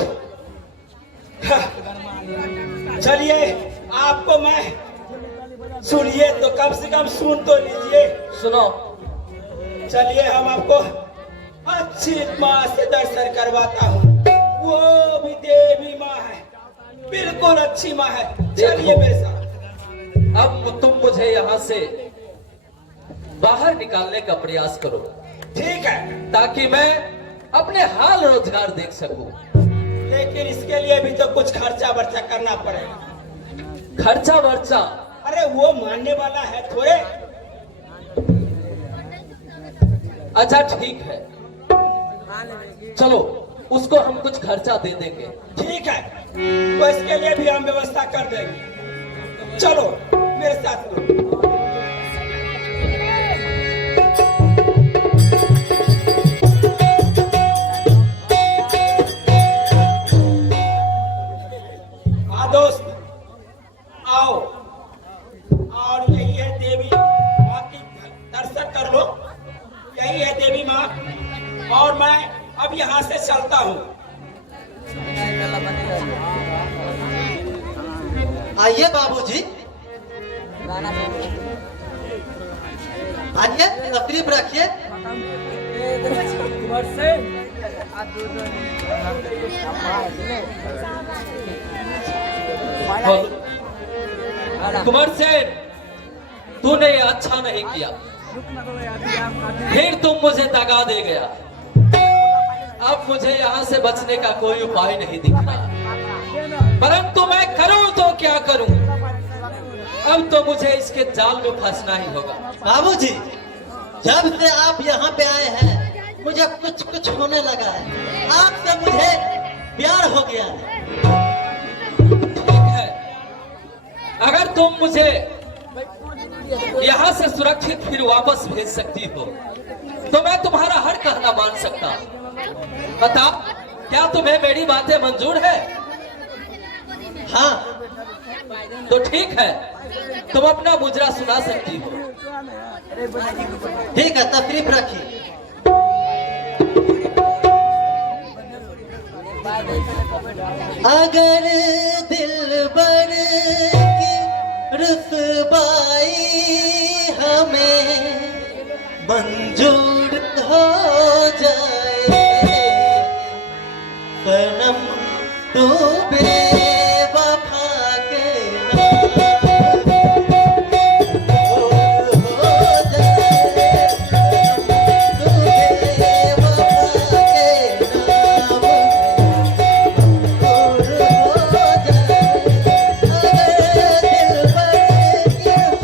चलिए, आपको मैं सुनिए तो कम से कम सुन तो लीजिए। सुनो, चलिए हम आपको अच्छी माँ से दर्शन करवाता हूँ। वो भी देवी माँ है, बिल्कुल अच्छी माँ है। चलिए मेरे साथ। अब तुम मुझे यहाँ से बाहर निकालने का प्रयास करो, ठीक है, ताकि मैं अपने हाल रोजगार देख सकूं। लेकिन इसके लिए भी तो कुछ खर्चा वर्चा करना पड़ेगा। खर्चा वर्चा? अरे वो मानने वाला है थोड़े। अच्छा ठीक है, चलो उसको हम कुछ खर्चा दे देंगे। ठीक है, तो इसके लिए भी हम व्यवस्था कर देंगे। चलो मेरे साथ में। हाँ दोस्त, आओ। और यही है देवी माँ की, दर्शन कर लो। यही है देवी माँ, और मैं अब यहाँ से चलता हूँ। आइए बाबूजी, आइए, तशरीफ रखिए। कुमार सेन, तूने ये अच्छा नहीं किया। फिर तुम मुझे दगा दे गया। अब मुझे यहाँ से बचने का कोई उपाय नहीं दिख रहा, परंतु मैं करूं तो क्या करूं? अब तो मुझे इसके जाल में फंसना ही होगा। बाबूजी, जब से आप यहाँ पे आए हैं मुझे कुछ कुछ होने लगा है। आपसे मुझे प्यार हो गया है। ठीक है, अगर तुम मुझे यहाँ से सुरक्षित फिर वापस भेज सकती हो तो मैं तुम्हारा हर कहना मान सकता हूँ। बता, क्या तुम्हें मेरी बातें मंजूर है? हाँ, तो ठीक है, तुम अपना मुजरा सुना सकती हो। ठीक है, तशरीफ रखिए। अगर दिल बर की रुसवाई हमें मंजूर हो जाए, सनम तू बेवफा के नाम हो जाए, तू बेवफा के नाम हो जाए। अगर दिल पर की रुसवाई हमें मंजूर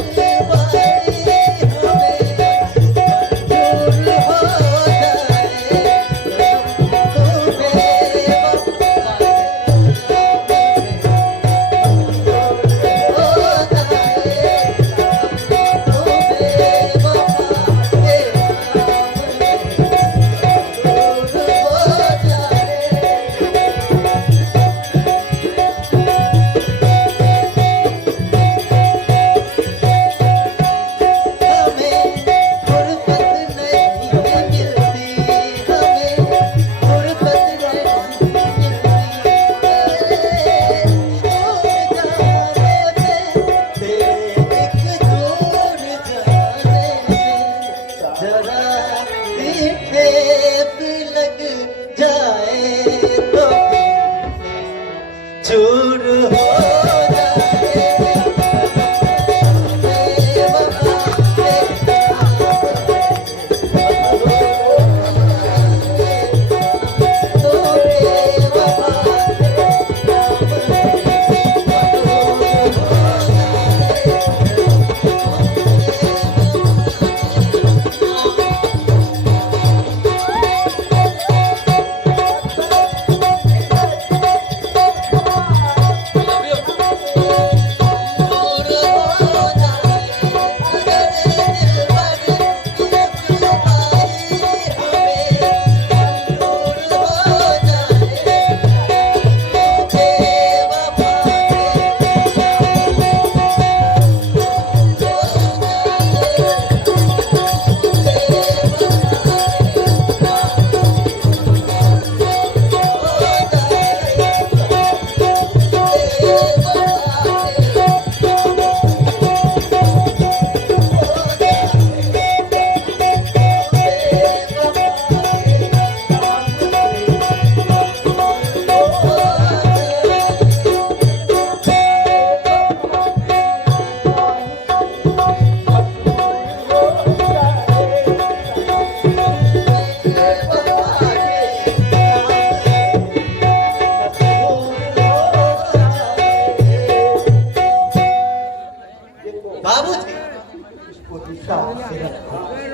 बाबूजी,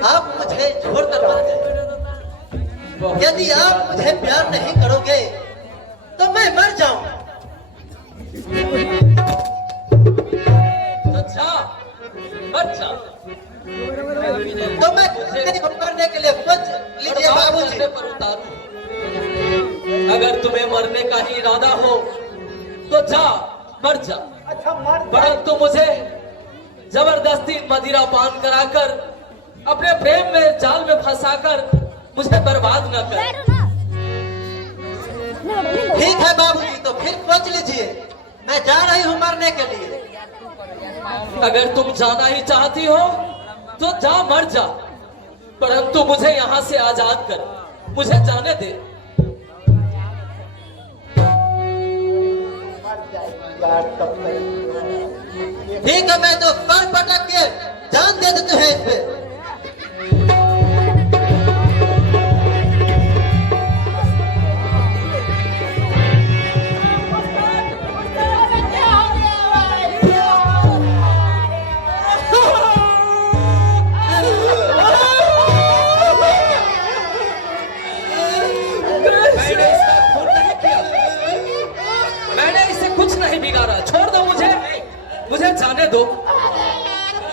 आप मुझे छोड़कर मर गए। यदि आप मुझे प्यार नहीं करोगे तो मैं मर जाऊं। अच्छा मत जा। तो मैं मरने के लिए सोच लीजिए बाबूजी। पर उतारू। अगर तुम्हें मरने का ही इरादा हो तो जा, मर जा। परंतु मुझे जबरदस्ती मदिरा पान कराकर अपने प्रेम में जाल में फंसाकर मुझे बर्बाद न कर। ठीक है बाबूजी, तो फिर सोच लीजिए, मैं जा रही हूँ मरने के लिए। अगर तुम जाना ही चाहती हो तो जा, मर जा, परंतु मुझे यहाँ से आजाद कर, मुझे जाने दे। ठीक है, मैं तो सर पटक के जान दे देते हैं इस पे। मैंने इसे कुछ नहीं बिगाड़ा, छोड़ दो मुझे, मुझे जाने दो।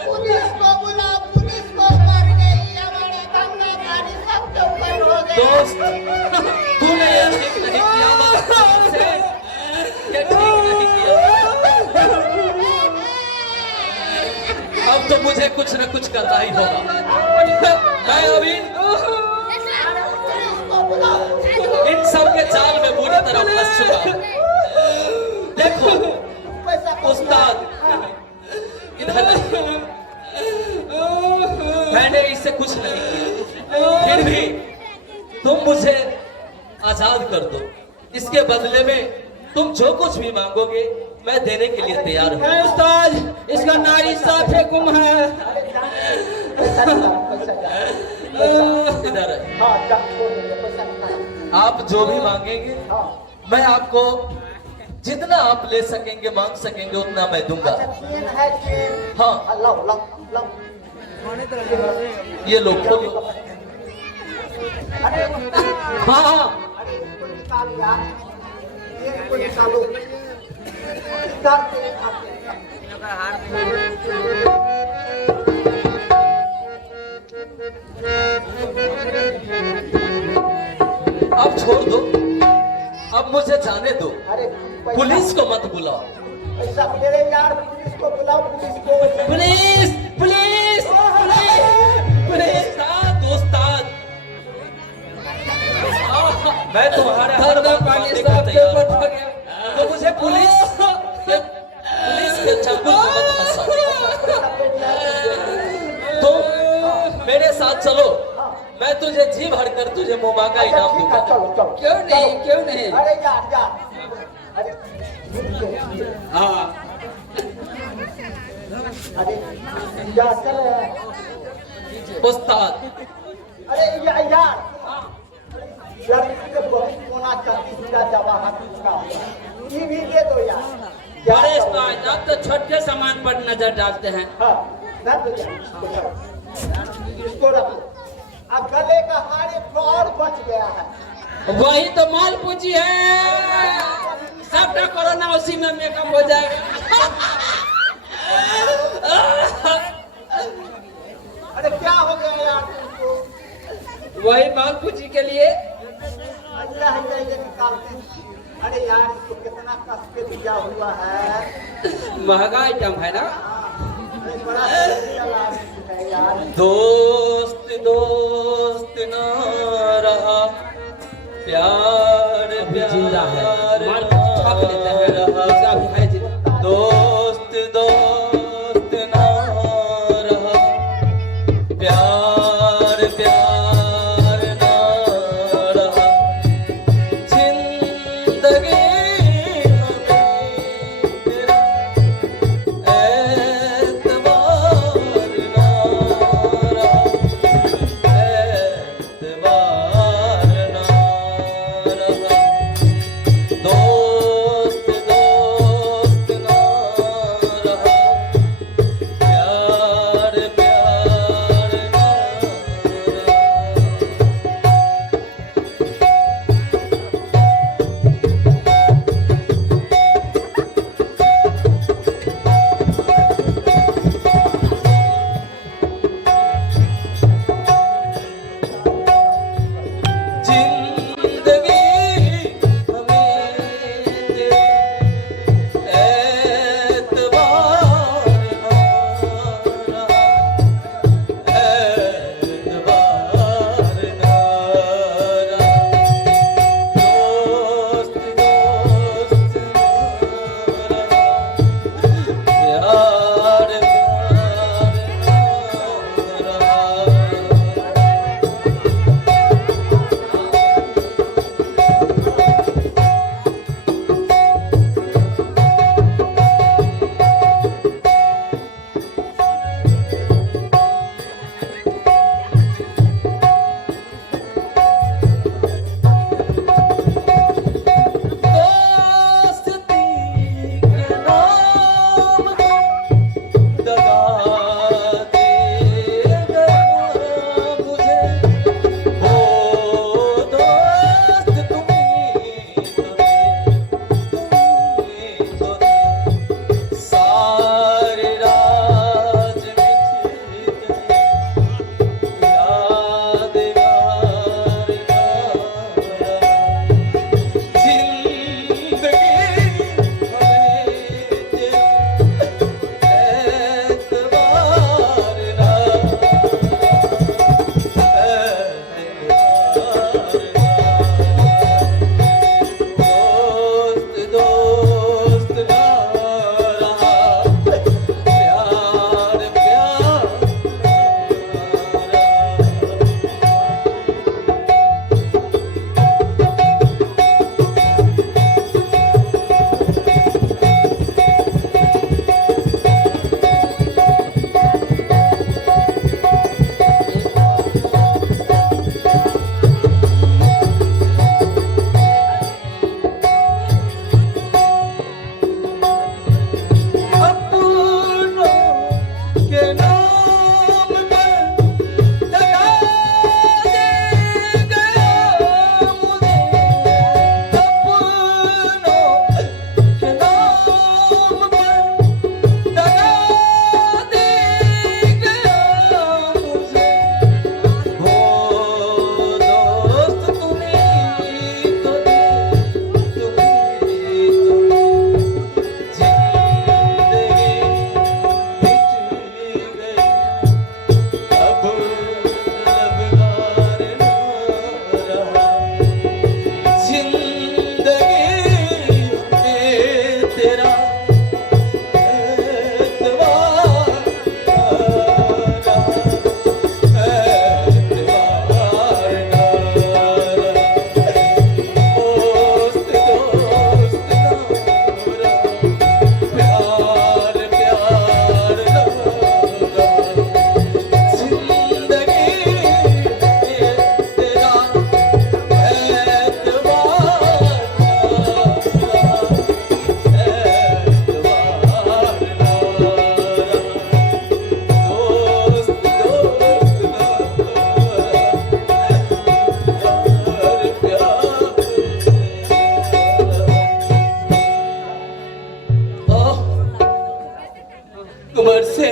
पुलिस को बुला, पुलिस को मर गई, हमारे धंधा पानी सब चौपट हो गए। दोस्त, तूने ये ठीक नहीं किया, मुझसे ये ठीक नहीं किया। अब तो मुझे कुछ न कुछ करना ही होगा। मैं अभी इन सब के जाल में बुरी तरह फंस चुका हूं। देखो उस्ताद, इधर मैंने इससे कुछ नहीं किया, फिर भी तुम मुझे आजाद कर दो। इसके बदले में तुम जो कुछ भी मांगोगे मैं देने के लिए तैयार हूँ। उस्ताद, इसका नारी साफ है, गुम है। इधर आप जो भी मांगेंगे मैं आपको जितना आप ले सकेंगे, मांग सकेंगे, उतना मैं दूंगा। हाँ, ये लो, खोलो। हाँ हाँ, अब छोड़ दो, अब मुझे जाने दो। पुलिस को मत बुलाओ। पुलिस को बुलाओ, पुलिस को। Police, police, police. उस्ताद, मैं तुम्हारे हर धंधा पानी सब चौपट हो गया। तो मुझे पुलिस के चाकू में मत फंसाओ। तुम मेरे साथ चलो, मैं तुझे जी भर कर तुझे मोमा का इनाम दूंगा। क्यों नहीं, क्यों नहीं? अरे यार, अरे हाँ, अरे यार चल। उस्ताद, अरे यार लड़की के बहुत सोना चांदी हीरा जवाहर का ये भी दे दो यार। बड़े उस्ताद, आप तो छोटे सामान पर नजर डालते हैं। हाँ, रख दो यार, इसको रखो। अब गले का हार एक और बच गया है। वही तो माल पूंजी है, सबका कोरोना उसी में मेकअप हो जाएगा। अरे क्या हो गया यार तुमको? वही माल पूंजी के लिए अल्लाह ये निकालते हैं। अरे यार इसको कितना कष्ट के दिया हुआ है। महंगा आइटम है ना। अरे बड़ा स्पेशल आदमी है यार। दोस्त दोस्त ना रहा, प्यार जिंदा है, प्यार माल ना छाप लेता है, इसका भी है जिंदा। दोस्त दोस्त ना रहा, प्यार प्यार ना रहा, जिंदगी में तेरा एतबार ना रहा, एतबार ना रहा।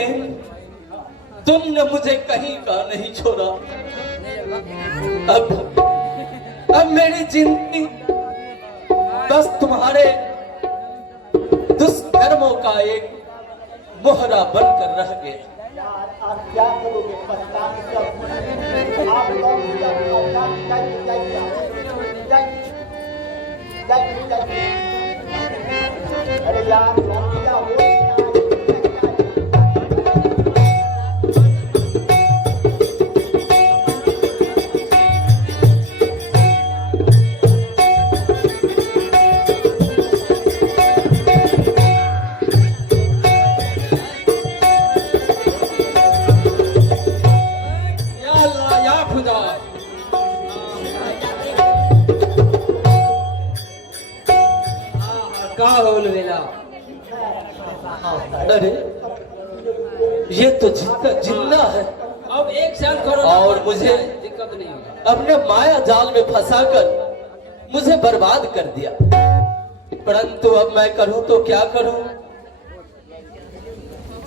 बहन, तुमने मुझे कहीं का नहीं छोड़ा। अब मेरी जिंदगी बस तुम्हारे दुष्कर्मों का एक मोहरा बनकर रह गया। यार आप क्या करोगे? पछताने से आप लोग अरे यार क्या हो या अल्लाह या खुदा। का होल वेला अरे ये तो जिंदा है अब एक साल करो और मुझे दिक्कत नहीं होगा। अपने माया जाल में फंसाकर मुझे बर्बाद कर दिया। परंतु अब मैं करूं तो क्या करूं?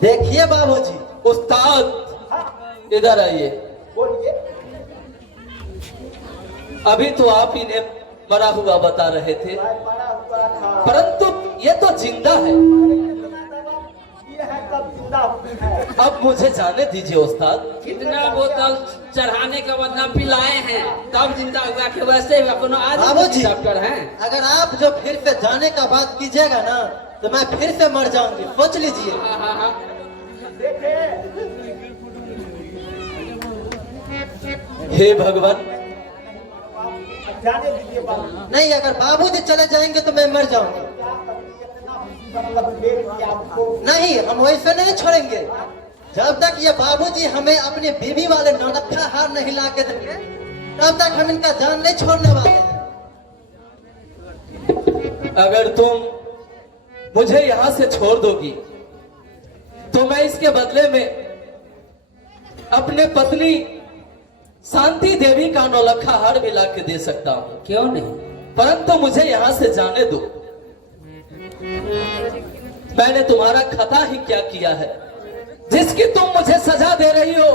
देखिए बाबूजी, उस्ताद इधर आइए। बोलिए। अभी तो आप इन्हें मरा हुआ बता रहे थे, बड़ा हुआ था। परंतु ये तो जिंदा है। ये है तब जिंदा हुई है। अब मुझे जाने दीजिए उस्ताद। कितना बोतल चढ़ाने के बाद ना पिलाए हैं तब जिंदा हुआ के वैसे हुआ। कोनो बाबूजी, डॉक्टर हैं। अगर आप जो फिर से जाने का बात कीजिएगा ना तो मैं फिर से मर जाऊंगी, सोच लीजिए। हाँ। हे भगवान, जाने दीजिए बाबू। नहीं, अगर बाबूजी चले जाएंगे तो मैं मर जाऊंगी। मतलब ले लिया आपको। नहीं, हम वैसे नहीं छोड़ेंगे। जब तक ये बाबूजी हमें अपनी बीवी वाले नौलखा हार नहीं ला के देंगे तब तक हम इनका जान नहीं छोड़ने वाले हैं। अगर तुम मुझे यहाँ से छोड़ दोगी तो मैं इसके बदले में अपने पत्नी शांति देवी का नौलखा हार भी ला के दे सकता हूँ। क्यों नहीं? परंतु मुझे यहाँ से जाने दो। मैंने तुम्हारा खता ही क्या किया है जिसकी तुम मुझे सजा दे रही हो?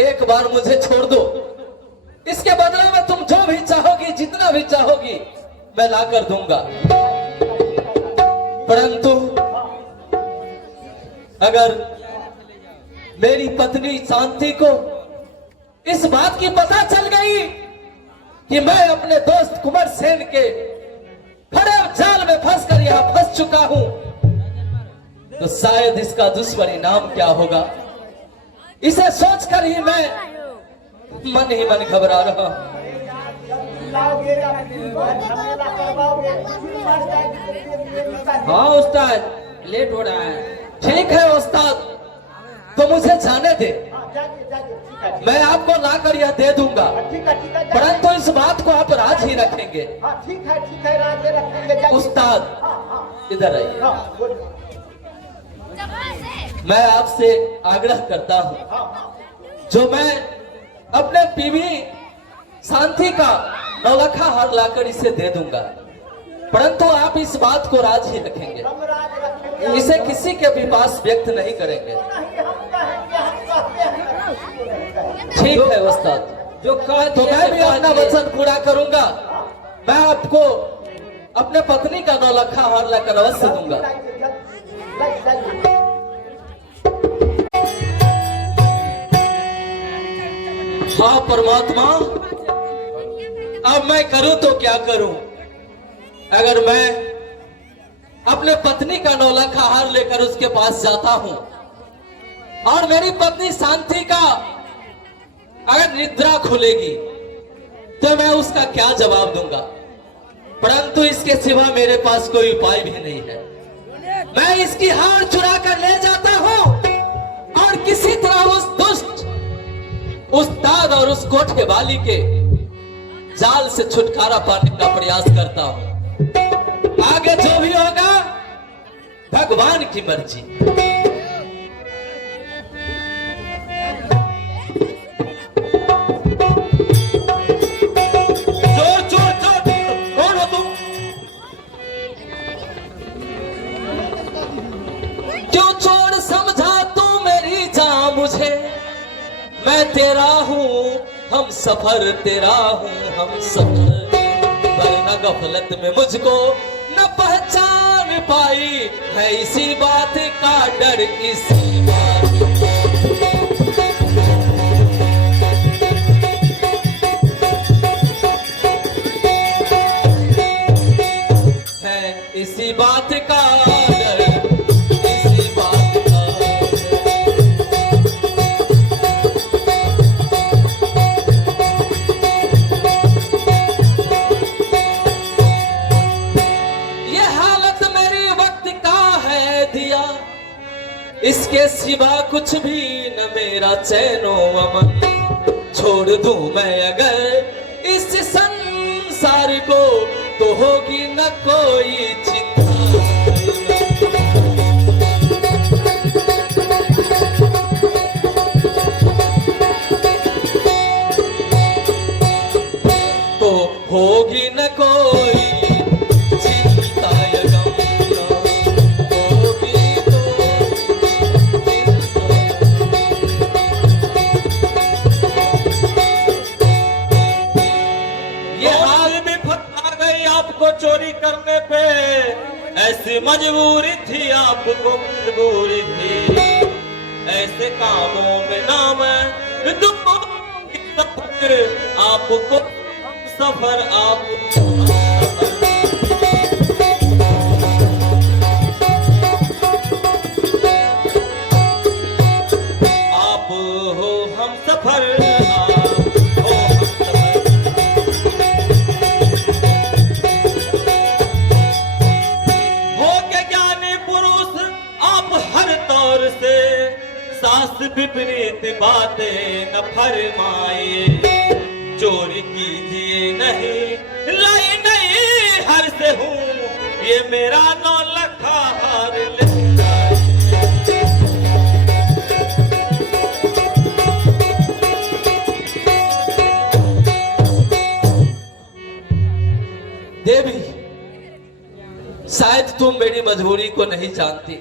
एक बार मुझे छोड़ दो, इसके बदले में तुम जो भी चाहोगी, जितना भी चाहोगी मैं ला कर दूंगा। परंतु अगर मेरी पत्नी शांति को इस बात की पता चल गई कि मैं अपने दोस्त कुंवर सेन के फड़े जाल में फंसकर यहां फंस चुका हूं तो शायद इसका दुष्परिणाम क्या होगा, इसे सोचकर ही मैं मन ही मन घबरा रहा हूं। हाँ उस्ताद, लेट हो रहा है। ठीक है उस्ताद, तो मुझे जाने दे, मैं आपको लाकर यह दे दूंगा। ठीक है परंतु इस बात को आप राज ही रखेंगे। ठीक है राजे रखेंगे। उस्ताद इधर आइए। बोलिए। मैं आपसे आग्रह करता हूं, जो मैं अपने बीवी शांति का नौलखा हार लाकर इसे दे दूंगा, परंतु आप इस बात को राज ही रखेंगे, हम राज रखेंगे। इसे किसी के भी पास व्यक्त नहीं करेंगे। नहीं, हम कहेंगे, हम कहते हैं। ठीक है उस्ताद, जो कह तो दिया मैं भी कह अपना दिया। वचन पूरा करूंगा। मैं आपको अपने पत्नी का नौलखा हार लाकर अवश्य दूंगा। हाँ परमात्मा, अब मैं करूं तो क्या करूं? अगर मैं अपने पत्नी का नौलखा हार लेकर उसके पास जाता हूं और मेरी पत्नी शांति का अगर निद्रा खुलेगी तो मैं उसका क्या जवाब दूंगा? परंतु इसके सिवा मेरे पास कोई उपाय भी नहीं है। मैं इसकी हार चुरा कर ले जाता हूं और किसी तरह उस दुष्ट उस्ताद और उस कोठे वाली के जाल से छुटकारा पाने का प्रयास करता हूं। आगे जो भी होगा भगवान की मर्जी। चोर चोर चोर, कौन हो तुम? क्यों चोर मैं तेरा हूँ, हम सफर तेरा हूँ, हम सफर। वरना गफलत में मुझको न पहचान पाई है, इसी बात का डर, इसी बात है, इसी बात का डर, इसी बात का ये हालत मेरी वक्त का है दिया, इसके सिवा कुछ भी न मेरा चैनो अमन। छोड़ दूं मैं अगर इस संसार को, तो होगी न कोई चिंता। तो होगी न कोई चिंता या गम, होगी तो ये हाल भी फंसा गई आपको चोरी करने पे, ऐसी मजबूरी थी, आपको मजबूरी थी। ऐसे कामों में नाम दूंगी सफर, आपको सफर, आपको आप हो हम सफर, आप हो हम सफर। हो के ज्ञानी पुरुष आप हर तौर से, सास विपरीत बातें न फरमाए। चोरी कीजिए नहीं, लाई नहीं हर से हूँ, ये मेरा 9 लखा हार ले जाए। देवी, शायद तुम मेरी मजबूरी को नहीं जानती,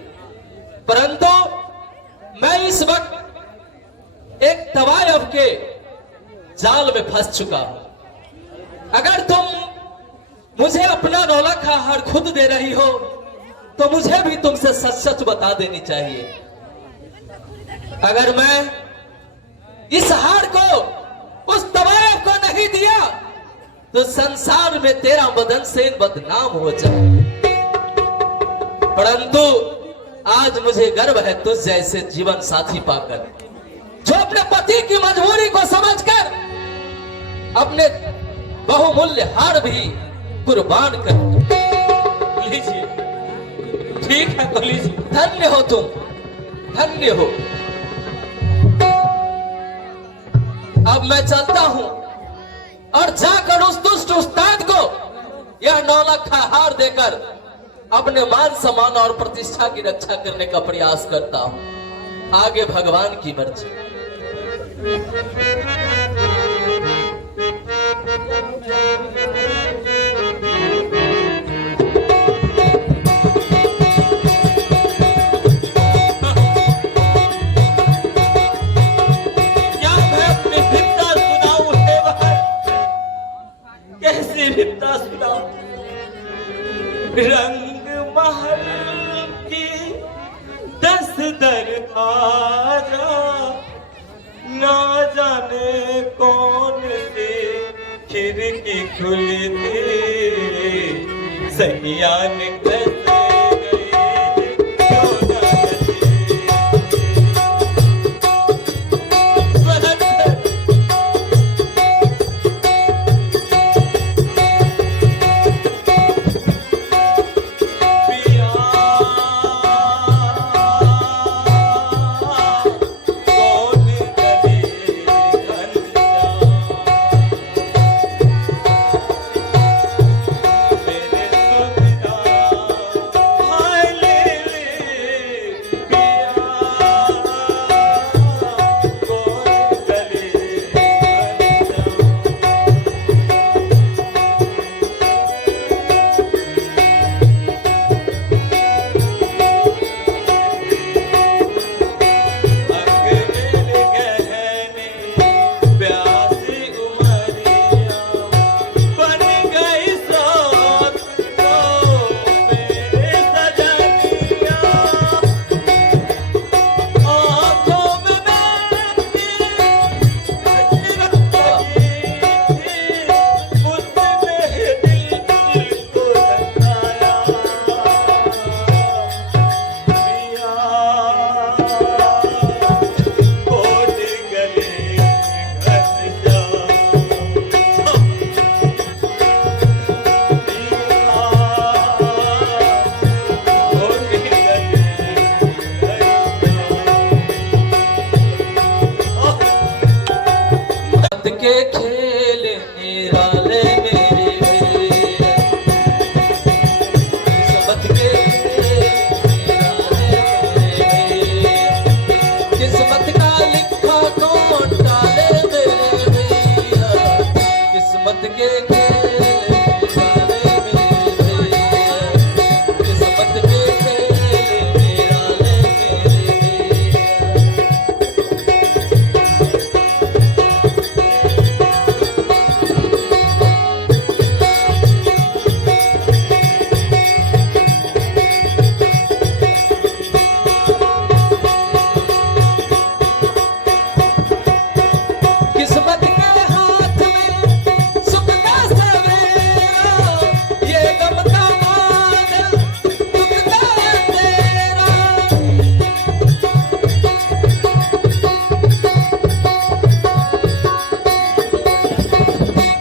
परंतु मैं इस वक्त एक तवायफ के जाल में फंस चुका हूं। अगर तुम मुझे अपना 9 लाख हार खुद दे रही हो, तो मुझे भी तुमसे सच सच बता देनी चाहिए। अगर मैं इस हार को उस तवायफ को नहीं दिया, तो संसार में तेरा बदन से बदनाम हो जाए। परंतु आज मुझे गर्व है तुझ जैसे जीवन साथी पाकर, जो अपने पति की मजबूरी को समझकर अपने बहुमूल्य हार भी कुर्बान कर। लीजिए, ठीक है तो लीजिए। धन्य हो तुम, धन्य हो। अब मैं चलता हूं और जाकर उस दुष्ट उस्ताद को यह 9 लाख का हार देकर अपने मान सम्मान और प्रतिष्ठा की रक्षा करने का प्रयास करता हूं। आगे भगवान की मर्जी। क्या मैं अपनी विपदा सुनाऊं हे वह? कैसी विपदा सुनाऊं? रंग महल की 10 दरवाजा, ना जाने कौन सी खिड़की खुली थी, सैया ने कैसे गई क्यों न किस्मत के खेल निराले मेरे भैया, किस्मत के खेल निराले मेरे भैया, किस्मत का लिखा कौन टाले मेरे भैया, किस्मत के खेल निराले मेरे भैया, किस्मत के खेल निराले मेरे भैया। किस्मत के हाथ में सुख का सवेरा, ये गम का बादल दुख का अंधेरा।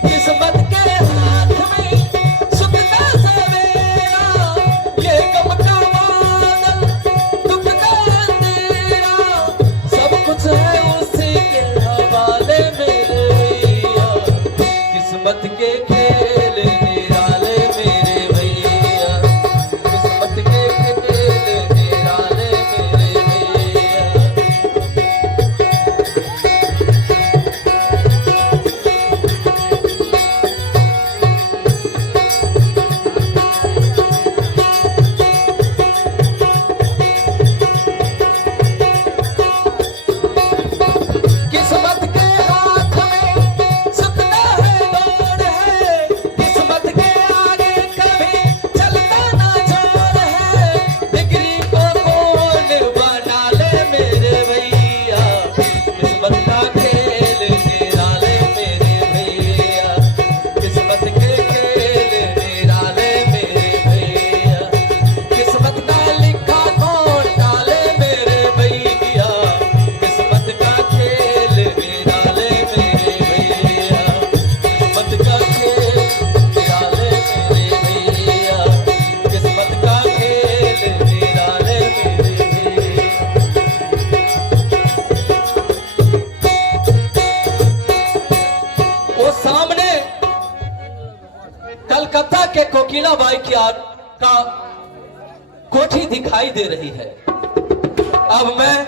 किस्मत के हाथ में सुख का सवेरा, ये गम का बादल दुख का अंधेरा। सब कुछ है उसी के हवाले मेरे भैया, किस्मत के खेल निराले मेरे भैया, किस्मत के खेल निराले मेरे भैया। किस्मत के हाथ में सुख का है दौड़ है, किस्मत के आगे कभी चलता ना जोर है। डिग्री को कौन बना ले मेरे भैया, किस्मत का खेल निराले मेरे भैया, किस्मत के खेल निराले मेरे भैया, किस्मत का लिखा कौन टाले मेरे भैया, किस्मत का खेल निराले मेरे भैया, किस्मत का खेल निराले मेरे भैया, किस्मत का खेल निराले मेरे भैया। वो सामने कलकत्ता के कोकिला बाई की का कोठी दिखाई दे रही है। अब मैं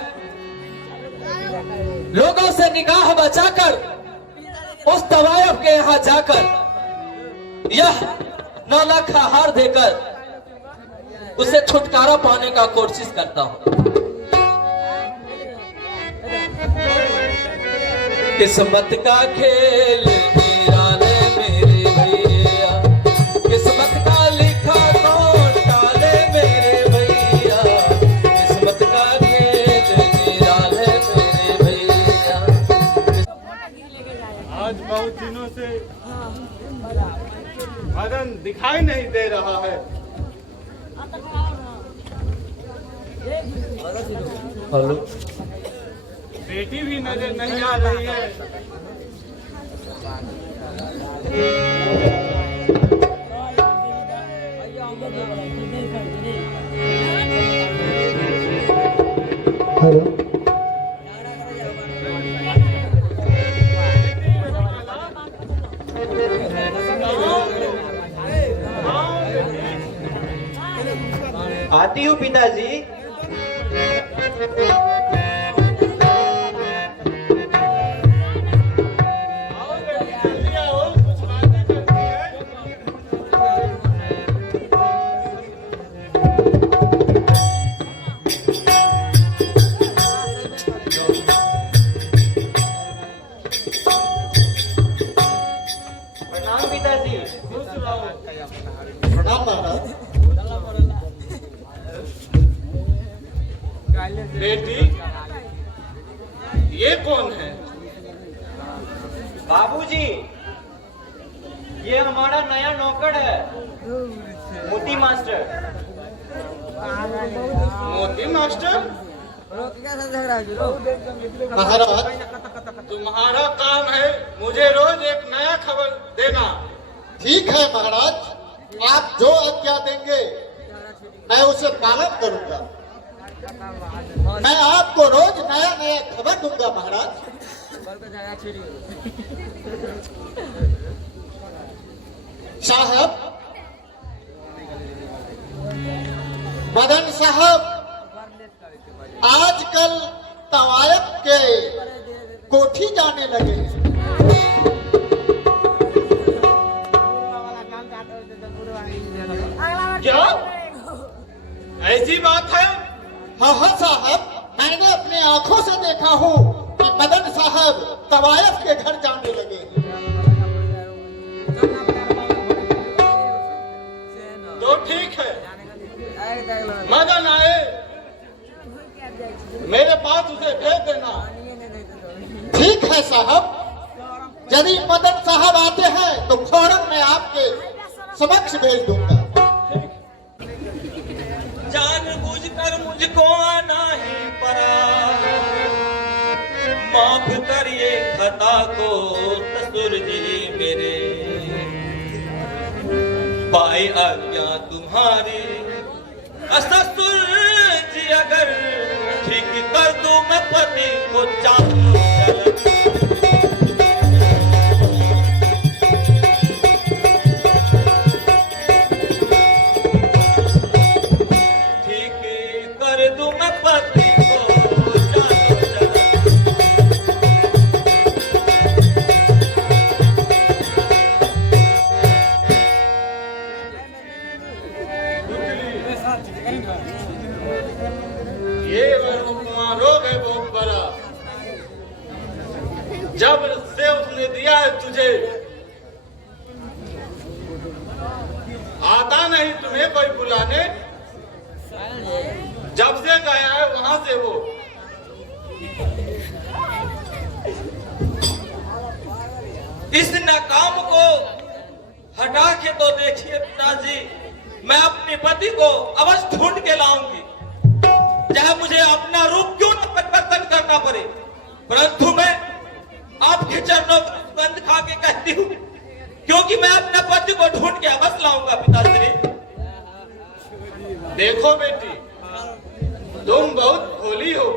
लोगों से निगाह बचाकर उस तवायफ के यहाँ जाकर यह 9 लाख का हार देकर उसे छुटकारा पाने का कोशिश करता हूं। किस्मत का खेल निराले मेरे भैया, किस्मत का लिखा कौन टाले मेरे भैया, किस्मत का खेल निराले मेरे भैया। आज बहुत दिनों से भगन दिखाई नहीं दे रहा है। हेलो, बेटी भी नजर नहीं आ रही है। आती हूँ पिताजी। आओ बेटी, जल्दी आओ, कुछ बातें करनी है। प्रणाम पिताजी। खुश रहो। प्रणाम महाराज। बेटी, ये कौन है? बाबूजी, ये हमारा नया नौकर है, मोती मास्टर। मोती मास्टर, महाराज तुम्हारा काम है मुझे रोज एक नया खबर देना। ठीक है महाराज, आप जो आज्ञा देंगे मैं उसे पालन करूंगा। मैं आपको रोज नया नया खबर दूंगा महाराज। साहब, मदन साहब आजकल तवायफ के कोठी जाने लगे। क्या ऐसी बात है? हाँ हाँ साहब, मैंने अपने आंखों से देखा हूँ कि मदन साहब तवायफ के घर जाने लगे। तो ठीक है, मदन आए मेरे पास उसे भेज देना। ठीक है साहब, यदि मदन साहब आते हैं तो फौरन मैं आपके समक्ष भेज दूंगा। जानबूझकर मुझको आना ही पड़ा, माफ करिए खता को ससुर जी मेरे, पाए आज्ञा तुम्हारी ससुर जी, अगर ठीक कर दूं मैं पति को चाहूं ये वरुणा रोग है बहुत बड़ा। जब से उसने दिया है तुझे, आता नहीं तुम्हें कोई बुलाने। जब से गया है वहां से वो इस नाकाम को हटा के तो देखिए पिताजी, मैं अपने पति को अवश्य ढूंढ के लाऊंगी, चाहे मुझे अपना रूप क्यों न परिवर्तन करना पड़े, परंतु मैं आपके चरणों पर सुगंध खा के कहती हूँ, क्योंकि मैं अपने पति को ढूंढ के अवश्य लाऊंगा पिताश्री। देखो बेटी, तुम बहुत भोली हो,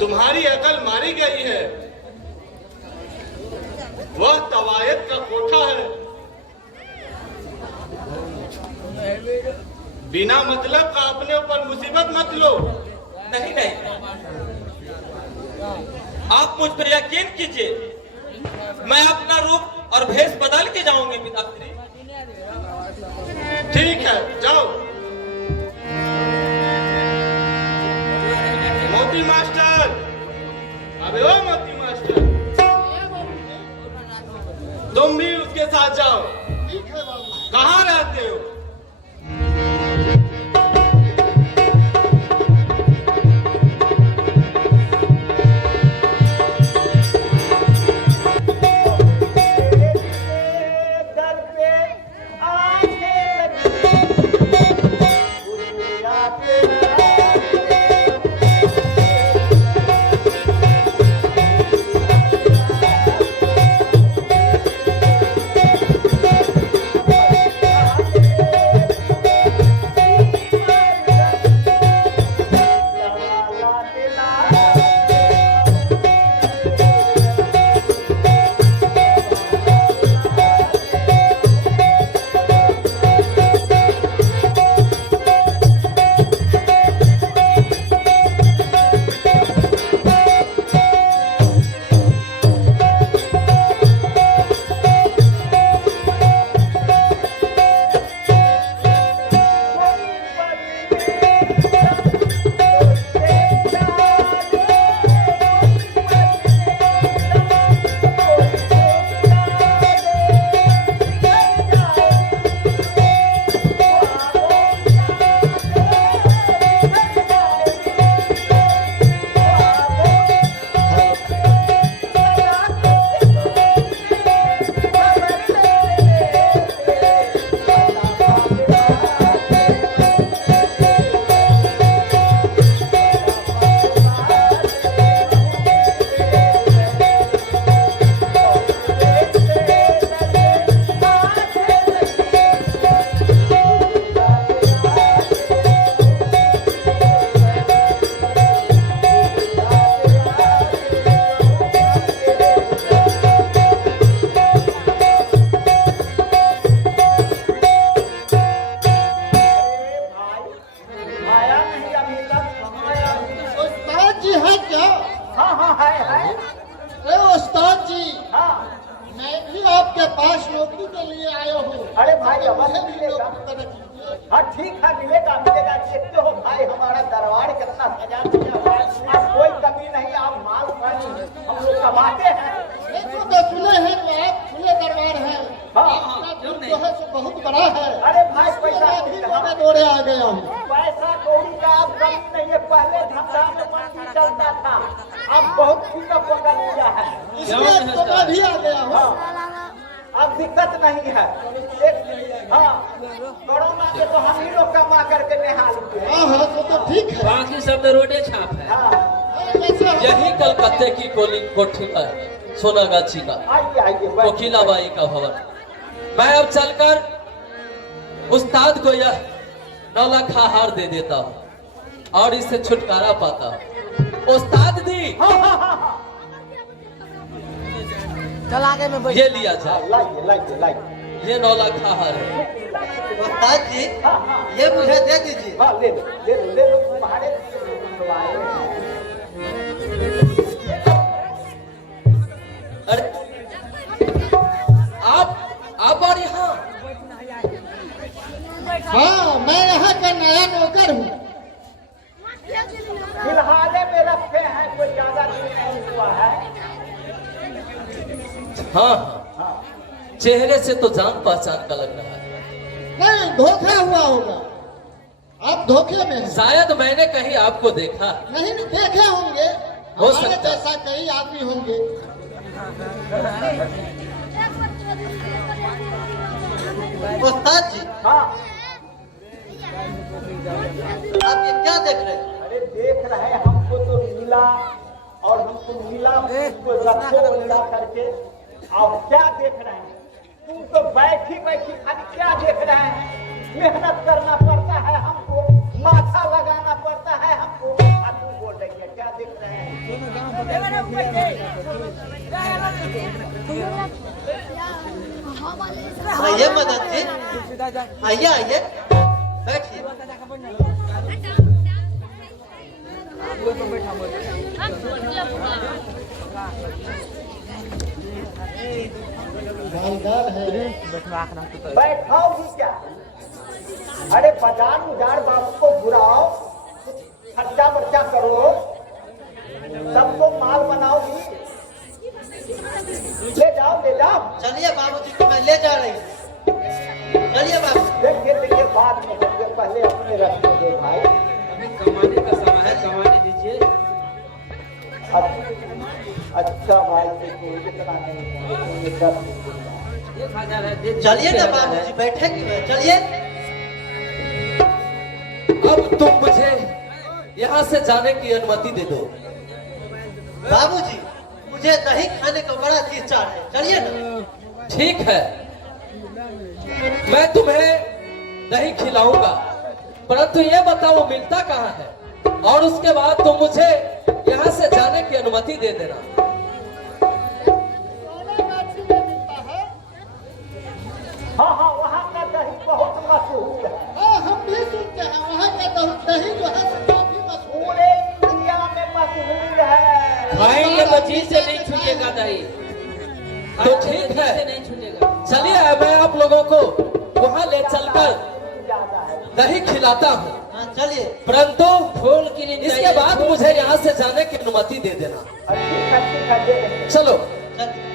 तुम्हारी अकल मारी गई है। वह तवायत का कोठा है, बिना मतलब का अपने ऊपर मुसीबत मत लो। नहीं नहीं, आप मुझ पर यकीन कीजिए, मैं अपना रूप और भेष बदल के जाऊंगी पिताश्री। ठीक है, जाओ। मोती मास्टर, अबे ओ मोती मास्टर, तुम भी उसके साथ जाओ। कहाँ रहते हो? है क्या? हाँ हाँ है। अरे उस्ताद जी, हाँ मैं भी आपके पास नौकरी के लिए आया हूँ। अरे भाई अवश्य मुझे भी मिलेगा। नौकरी पर रखिए। हाँ ठीक है, मिलेगा मिलेगा। देखते हो भाई हमारा दरबार कितना सजा सजा हुआ है। अब कोई कमी नहीं, आप माल पानी हम लोग कमाते हैं। देखो मैं सुने हैं कि आप खुले दरबार हैं। हाँ, आपका दिल जो है सो बहुत बड़ा है। अरे भाई इसलिए पैसा मैं भी दौड़े दौड़े आ गया हूँ। पैसा कौड़ी का अब कमी नहीं है। पहले धंधा में मंदी चलता था, अब बहुत पिकअप पकड़ लिया है। इसलिए तो मैं भी आ गया हूँ। हाँ, अब दिक्कत नहीं है। हाँ, कोरोना से तो हम ही लोग कमा करके निहाल हुए। हाँ हाँ तो ठीक है। बाकी सब तो रोडे छाप है। हाँ, जैसे हम- यही कलकत्ते की कोठी का सोनागाछी का आइए आइए बैठिए। कोकिलाबाई का भवन। मैं अब चलकर उस्ताद को यह 9 लाख हार दे देता हूँ और इससे छुटकारा पाता हूँ। उस्ताद दी, हाँ हाँ हाँ हाँ, ये लिया जाए। लाइए लाइए लाइए। ये 9 लाख हार है। उस्ताद जी, हाँ हाँ ये मुझे दे दीजिए। हाँ, ले लो ले लो ले लो। तुम्हारे लिए बुलवाए हैं। अरे आप और यहाँ हाँ, मैं यहाँ का नया नौकर हूँ। फिलहाल में रखे हैं, कोई ज्यादा दिन नहीं हुआ है। हाँ हाँ, चेहरे से तो जान पहचान का लग रहा है। नहीं, धोखा हुआ होगा। आप धोखे में हैं। शायद मैंने कहीं आपको देखा। नहीं देखे होंगे। हो हमारे सकता है। जैसा कई आदमी होंगे। उस्ताद जी, हाँ, आप ये क्या देख रहे हैं? अरे देख रहे हैं, हमको तो मिला और हमको मिला उसको रखो मिला करके। और क्या देख रहे हैं? तुम तो बैठी बैठी खाली क्या देख रहे हैं? मेहनत करना पड़ता है हमको, माथा लगाना पड़ता है हमको। अब तुम बोल रही है क्या देख रहे हैं? आइए मदद जी, आइए आइए, बैठिए। मालदार है। बैठाओगी क्या? अरे बाजार उजार बाबू को बुलाओ, खर्चा बर्चा करो, सबको माल बनाओगी। ले जाओ ले जाओ। चलिए बाबूजी को मैं ले जा रही हूँ। चलिए बाबू। देखिए देखिए, बाद में होंगे, पहले अपने रखने दो भाई। कमाने का समय है, कमाने दीजिए। अच्छा भाई, देखो कितना नहीं है, ये सब 1000 है, दे दीजिए। चलिए ना बाबूजी, बैठे कि मैं, चलिए। अब तुम मुझे यहाँ से जाने की अनुमति दे दो। बाबूजी, मुझे दही खाने का बड़ा जी चाह है, चलिए ना। ठीक है, मैं तुम्हें दही खिलाऊंगा, परंतु ये बताओ मिलता कहाँ है, और उसके बाद तुम मुझे यहाँ से जाने की अनुमति दे देना। हाँ हाँ, वहाँ का दही बहुत मशहूर है। हाँ, हम भी सुनते हैं वहाँ का दही जो है सो काफी मशहूर पूरे इंडिया में मशहूर है। खाएंगे तो जी से नहीं छूटेगा दही। तो ठीक जी से है, नहीं छूटेगा। चलिए मैं आप लोगों को वहाँ ले चलकर ज्यादा है। दही खिलाता हूँ, हाँ चलिए। परंतु फूल की नींद इसके चाहिए। बाद मुझे यहाँ से जाने की अनुमति दे देना। ठीक है दे देंगे। चलो। चलिए।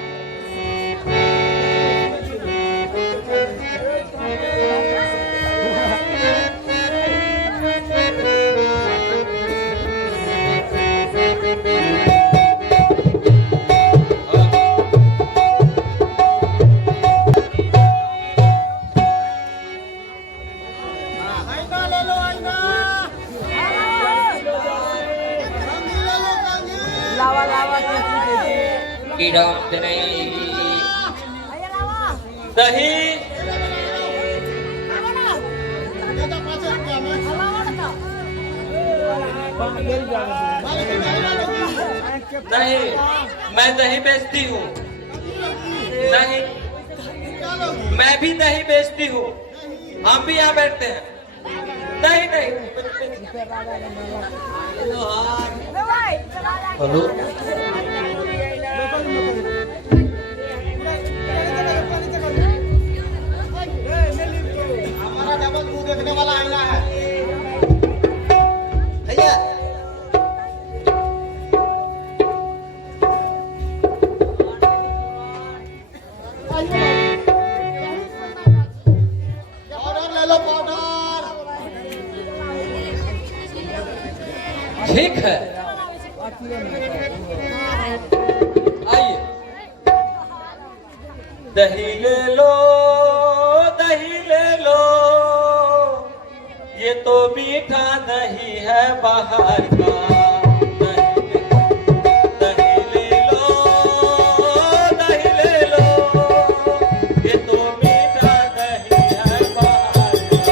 दही नहीं, मैं दही बेचती हूँ। नहीं, मैं भी दही बेचती हूँ। हम भी यहाँ बैठते हैं। नहीं नहीं, हेलो। हमारा डबल मुंह देखने वाला आईना है। भैया पाउडर ले लो, पाउडर। ठीक है, आइए। दही ले लो, दही ले लो, ये तो मीठा नहीं है बाहर का। दही ले लो, दही ले लो, ये तो मीठा नहीं है बाहर का।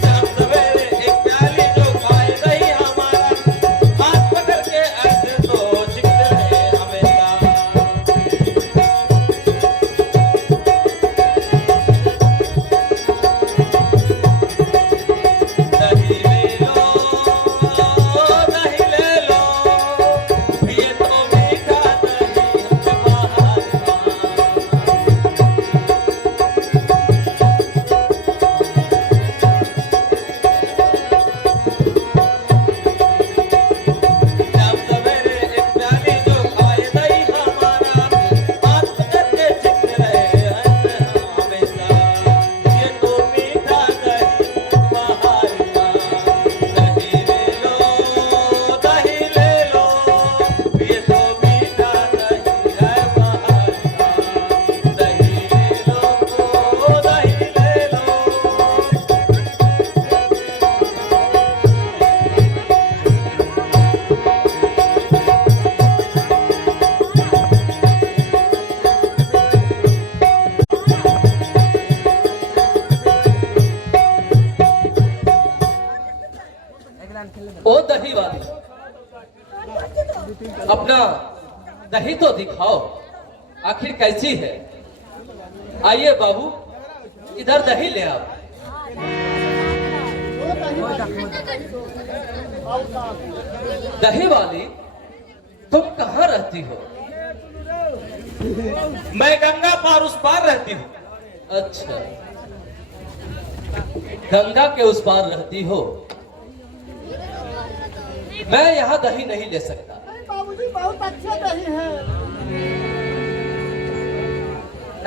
शाम सवेरे एक प्याली जो खाए दही हमारा, हाथ पकड़ के ऐसे तो चिकते रहे हमेशा। दही ले लो, दही ले लो, ये तो मीठा नहीं है बाहर का। शाम सवेरे एक प्याली जो खाए दही हमारा, हाथ पकड़ के चिकते रहे ऐसे हमेशा। ये तो मीठा नहीं बाहर का। दही ले लो, दही ले लो, ये तो मीठा नहीं है बाहर का। दही ले लो, दही ले लो। ओ दही वाली, अपना दही तो दिखाओ, आखिर कैसी है। आइए बाबू, इधर दही ले आओ। दही वाली, तुम कहाँ रहती हो? मैं गंगा पार उस पार रहती हूँ। अच्छा, गंगा के उस पार रहती हो। मैं यहाँ दही नहीं ले सकता। बाबूजी बहुत अच्छे दही है।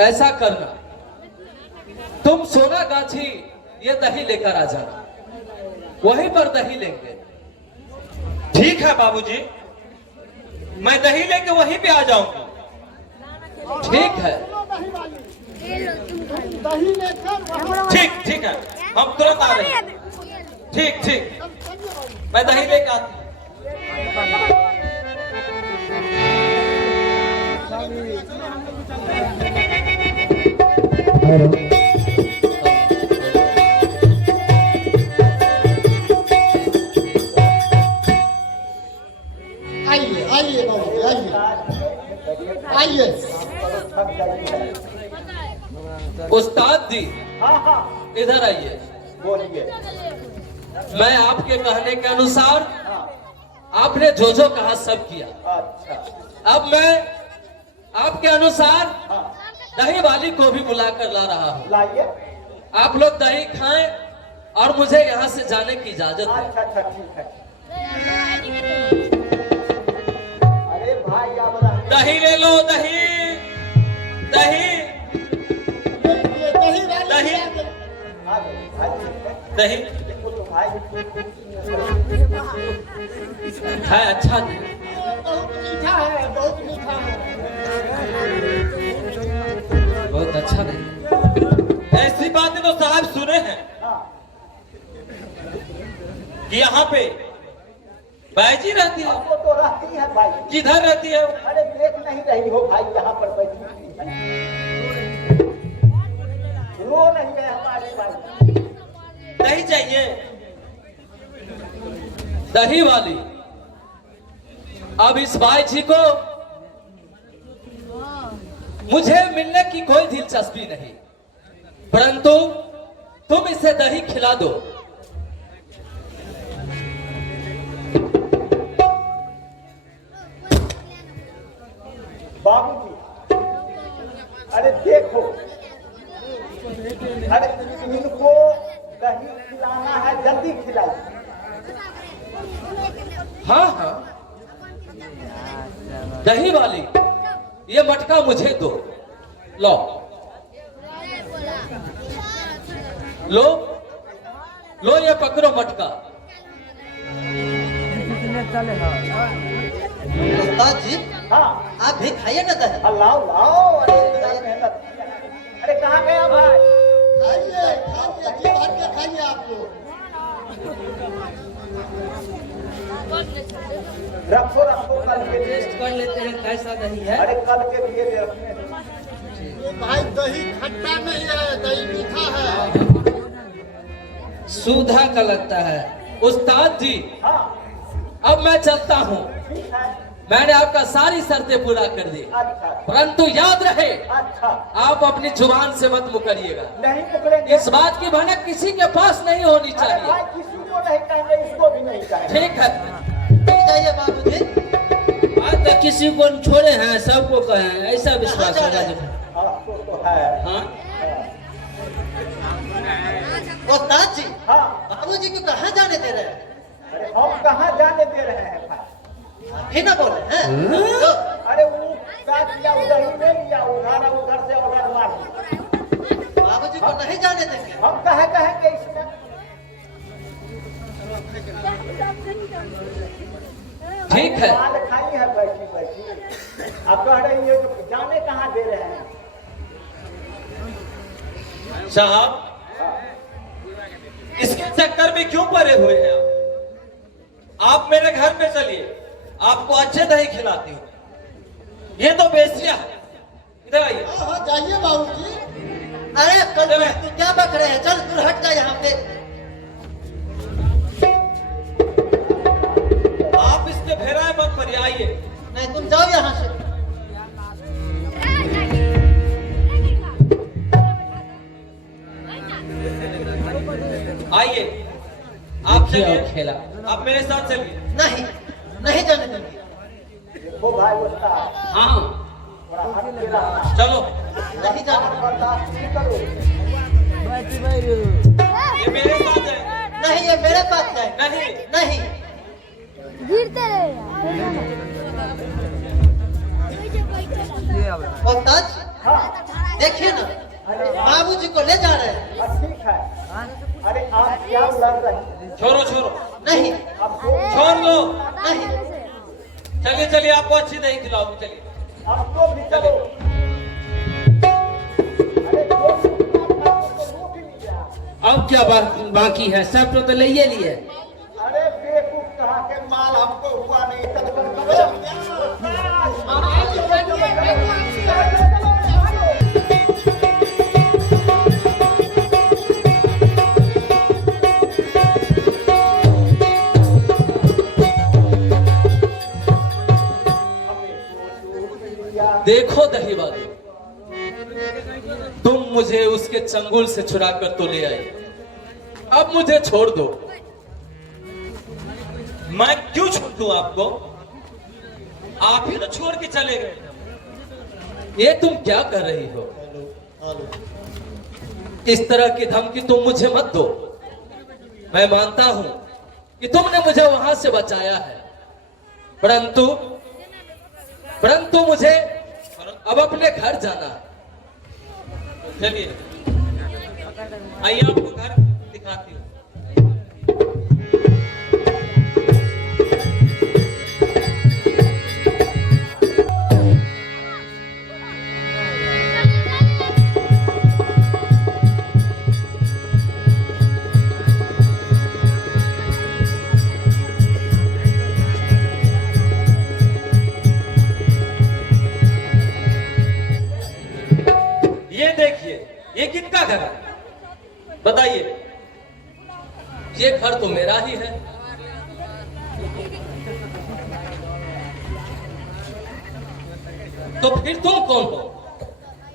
ऐसा करना, तुम सोनागाछी ये दही लेकर आ जाना, वहीं पर दही लेंगे। ठीक है बाबूजी, मैं दही लेके वहीं पे आ जाऊंगा। ठीक है, दही वाली दही लेकर वहाँ ठीक ठीक है, हम तुरंत आ रहे हैं। ठीक ठीक, मैं दही लेकर आती हूँ। आइए आइए बाबूजी आइए आइए। उस्ताद जी, इधर आइए। बोलिए। मैं आपके कहने के अनुसार आपने जो जो कहा सब किया। अच्छा, अब मैं आपके अनुसार दही वाली को भी बुलाकर ला रहा हूँ। लाइए। आप लोग दही खाएं और मुझे यहाँ से जाने की इजाजत है। अच्छा अच्छा, ठीक है। अरे भाई आप दही ले लो, दही दही दही वाली दही आ गए भाई। दही देखो तो भाई है, अच्छा दही। बहुत मीठा है, बहुत मीठा है। बहुत अच्छा नहीं। ऐसी बातें तो साहब सुने हैं कि यहाँ पे बाईजी रहती है। वो तो रहती है भाई। किधर रहती है? अरे देख नहीं रही हो भाई, यहाँ पर बैठी हुई है। रो नहीं है हमारी भाई। दही चाहिए? दही वाली, अब इस बाईजी को मुझे मिलने की कोई दिलचस्पी नहीं, परंतु तुम इसे दही खिला दो। हाँ हाँ, दही वाली, ये मटका मुझे दो। लो लो लो, ये पकड़ो मटका। उस्ताद जी हाँ आप भी खाइए ना दही। लाओ लाओ, अरे इतना मेहनत। अरे कहाँ गया भाई? खाइए खाइए जी भर के खाइए आप लोग। रखो रखो, कल के लिए। टेस्ट कर लेते हैं कैसा दही है। अरे कल के लिए भी रखने दो। ये भाई दही खट्टा नहीं है, दही मीठा है। सुधा का लगता है। उस्ताद जी, हाँ अब मैं चलता हूँ। ठीक है। मैंने आपका सारी शर्तें पूरा कर दी, अच्छा परंतु याद रहे अच्छा, आप अपनी जुबान से मत मुकरिएगा। नहीं पकड़ेंगे। इस बात की भनक किसी के पास नहीं होनी अरे चाहिए। भाई किसी को नहीं कहेंगे, इसको भी नहीं कहेंगे। ठीक है। ठीक जाइए बाबूजी। आज तक किसी को न छोड़े हैं, सबको कहे हैं, ऐसा विश्वास कहाँ जा होगा रहे जो। हैं? हाँ तो है। हाँ उस्ताद जी हाँ, बाबूजी को कहाँ जाने दे रहे हैं? अरे हम कहाँ जाने दे रहे हैं भाई? ही ना बोले हैं तो अरे वो काट लिया, उधर ही ले लिया, उधर से उधर मार दिया। बाबूजी को नहीं जाने देंगे। हम कहेंगे इसमें। ठीक है। माल खाई है बैठी बैठी, अब कह रही है कि जाने कहाँ दे रहे हैं। साहब, इसके चक्कर में क्यों पड़े हुए हैं आप मेरे घर पे चलिए, आपको अच्छे दही खिलाती हूँ। ये तो बेसिया है, इधर आइए। हाँ जाइए बाबूजी। अरे कल तू क्या बक रहे हैं? चल दूर हट जा यहाँ पे। आप इसके फेराए मत पड़िए, आइए। नहीं तुम जाओ यहाँ से। आइए, आप क्या चलिए, खेला। आप मेरे साथ चलिए। नहीं नहीं जाने देंगे। वो भाई बोलता है हाँ थोड़ा हट के रहना, चलो, नहीं जाने देंगे। बर्दाश्त नहीं करो। ये मेरे साथ है। नहीं ये मेरे पास जाए। नहीं, नहीं गिरते रहे उस्ताद जी, देखिए ना बाबूजी को ले जा रहे हैं। ठीक है। अरे आप क्या लड़ रहे हैं? छोड़ो छोड़ो, नहीं अब दो, छोड़ दो। नहीं चलिए चलिए, आपको अच्छी दही खिलाऊंगी, चलिए। अब तो भी चलो। अरे दो मिनट तो रोक ही लिया। अब क्या बाकी है? सब तो ले लिए। अरे बेवकूफ कहाँ के माल, हमको हुआ नहीं। चलो चलो चलो। देखो दही वाली, तुम मुझे उसके चंगुल से छुड़ा कर तो ले आई, अब मुझे छोड़ दो। मैं क्यों छोड़ दूं आपको? आप ही तो छोड़ के चले गए। ये तुम क्या कर रही हो? इस तरह की धमकी तुम मुझे मत दो। मैं मानता हूं कि तुमने मुझे वहां से बचाया है, परंतु मुझे अब अपने घर जाना है। चलिए, आइए आपको घर दिखाती हूँ। ये देखिए, ये किसका घर है बताइए? ये घर तो मेरा ही है। तो फिर तुम कौन हो?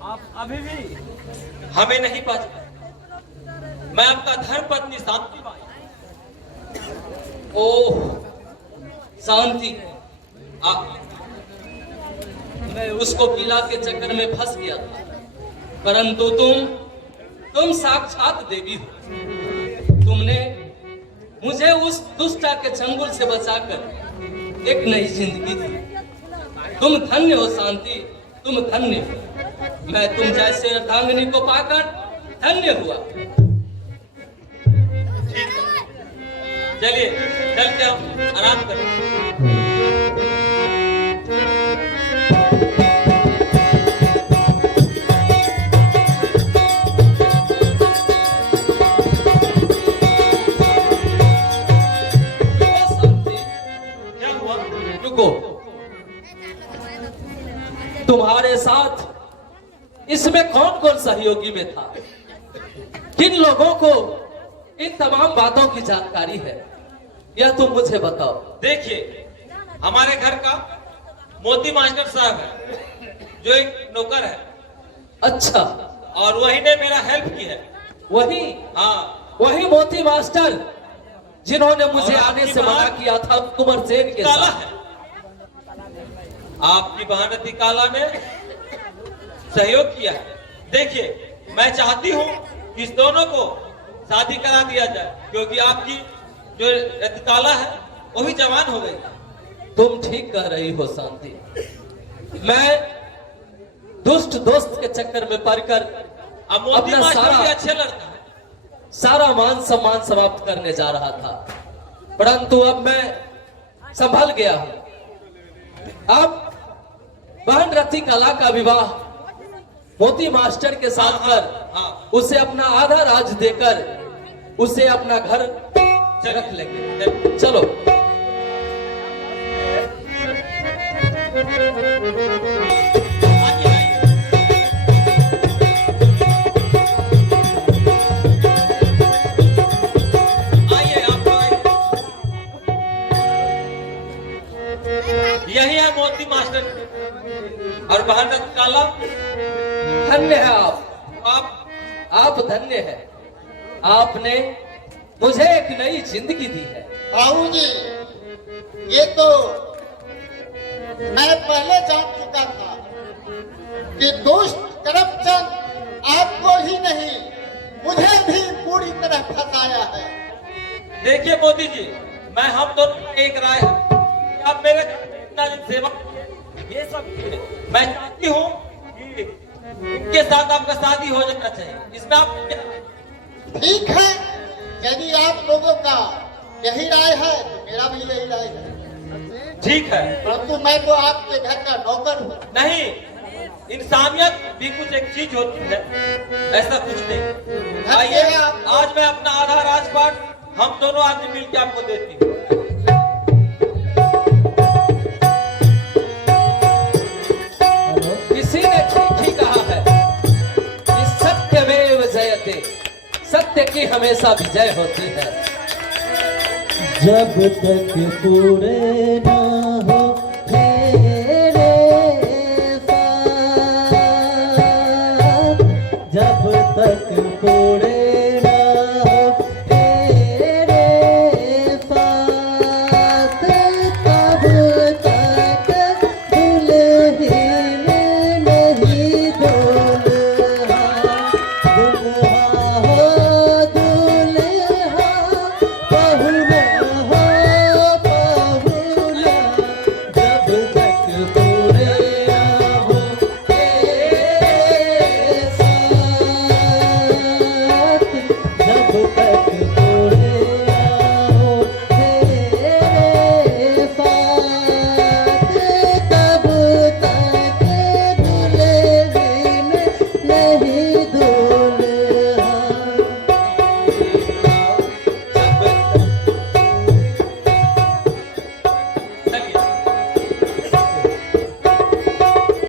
आप अभी भी हमें नहीं पता। मैं आपका धर्मपत्नी शांति बाई। ओह शांति, मैं उसको पीला के चक्कर में फंस गया था, परंतु तुम साक्षात देवी हो। तुमने मुझे उस दुष्टा के चंगुल से बचाकर एक नई जिंदगी दी। तुम धन्य हो शांति, तुम धन्य हो। मैं तुम जैसे अर्धांगिनी को पाकर धन्य हुआ। चलिए चल के हम आराम करें। क्या हुआ? रुको, तुम्हारे साथ इसमें कौन कौन सहयोगी में था? किन लोगों को इन तमाम बातों की जानकारी है, यह तुम मुझे बताओ। देखिए, हमारे घर का मोती मास्टर साहब है, जो एक नौकर है, अच्छा, और वही ने मेरा हेल्प की है। वही हाँ, वही मोती मास्टर जिन्होंने मुझे और आने आपकी से मना बात किया था कुंवर सेन के काला साथ। है। आपकी बहनती काला ने सहयोग किया है। देखिए, मैं चाहती हूँ कि इस दोनों को शादी करा दिया जाए, क्योंकि आपकी जो रतिकाला है वो भी जवान हो गई। तुम ठीक कह रही हो शांति। मैं दुष्ट दोस्त के चक्कर में पड़कर अब मोती अपना मास्टर भी अच्छे लड़का है। सारा मान सम्मान समाप्त करने जा रहा था, परंतु अब मैं संभल गया हूं। अब बहन रति कला का विवाह मोती मास्टर के साथ कर उसे अपना आधा राज देकर उसे अपना घर रख लेंगे। चलो। आइए, आप आइए। यही है मोती मास्टर और बहन रतिकाला। धन्य है आप धन्य है। आपने मुझे एक नई जिंदगी दी है। बाबूजी, ये तो मैं पहले जान चुका था कि दुष्ट करमचंद आपको ही नहीं मुझे भी पूरी तरह फंसाया है। देखिए मोदी जी, मैं हम दोनों की एक राय है कि आप मेरे इतना दिन सेवा ये सब किए। मैं चाहती हूँ कि इनके साथ आपका शादी हो जाना चाहिए। इसमें आप क्या? ठीक है, यदि आप लोगों का यही राय है तो मेरा भी यही राय है। ठीक है, परंतु मैं तो आपके घर का नौकर हूँ। नहीं, इंसानियत भी कुछ एक चीज होती है, ऐसा कुछ नहीं। आइए, आज मैं अपना आधा राजपाट हम दोनों आदमी मिलकर आपको देती हूँ। किसी ने ठीक ही कहा है कि सत्यमेव जयते, सत्य की हमेशा विजय होती है। जब तक पूरे ना हो तेरे साथ, जब तक पूरे ना हो तेरे साथ, तब तक दुल्हन नहीं दूल्हा, दुल्हा हो दुल्हा, बहुना हो बहुना, जब तक पूरे ना हो तेरे साथ, जब तक पूरे ना हो तेरे साथ, तब तक दुल्हन नहीं दूल्हा।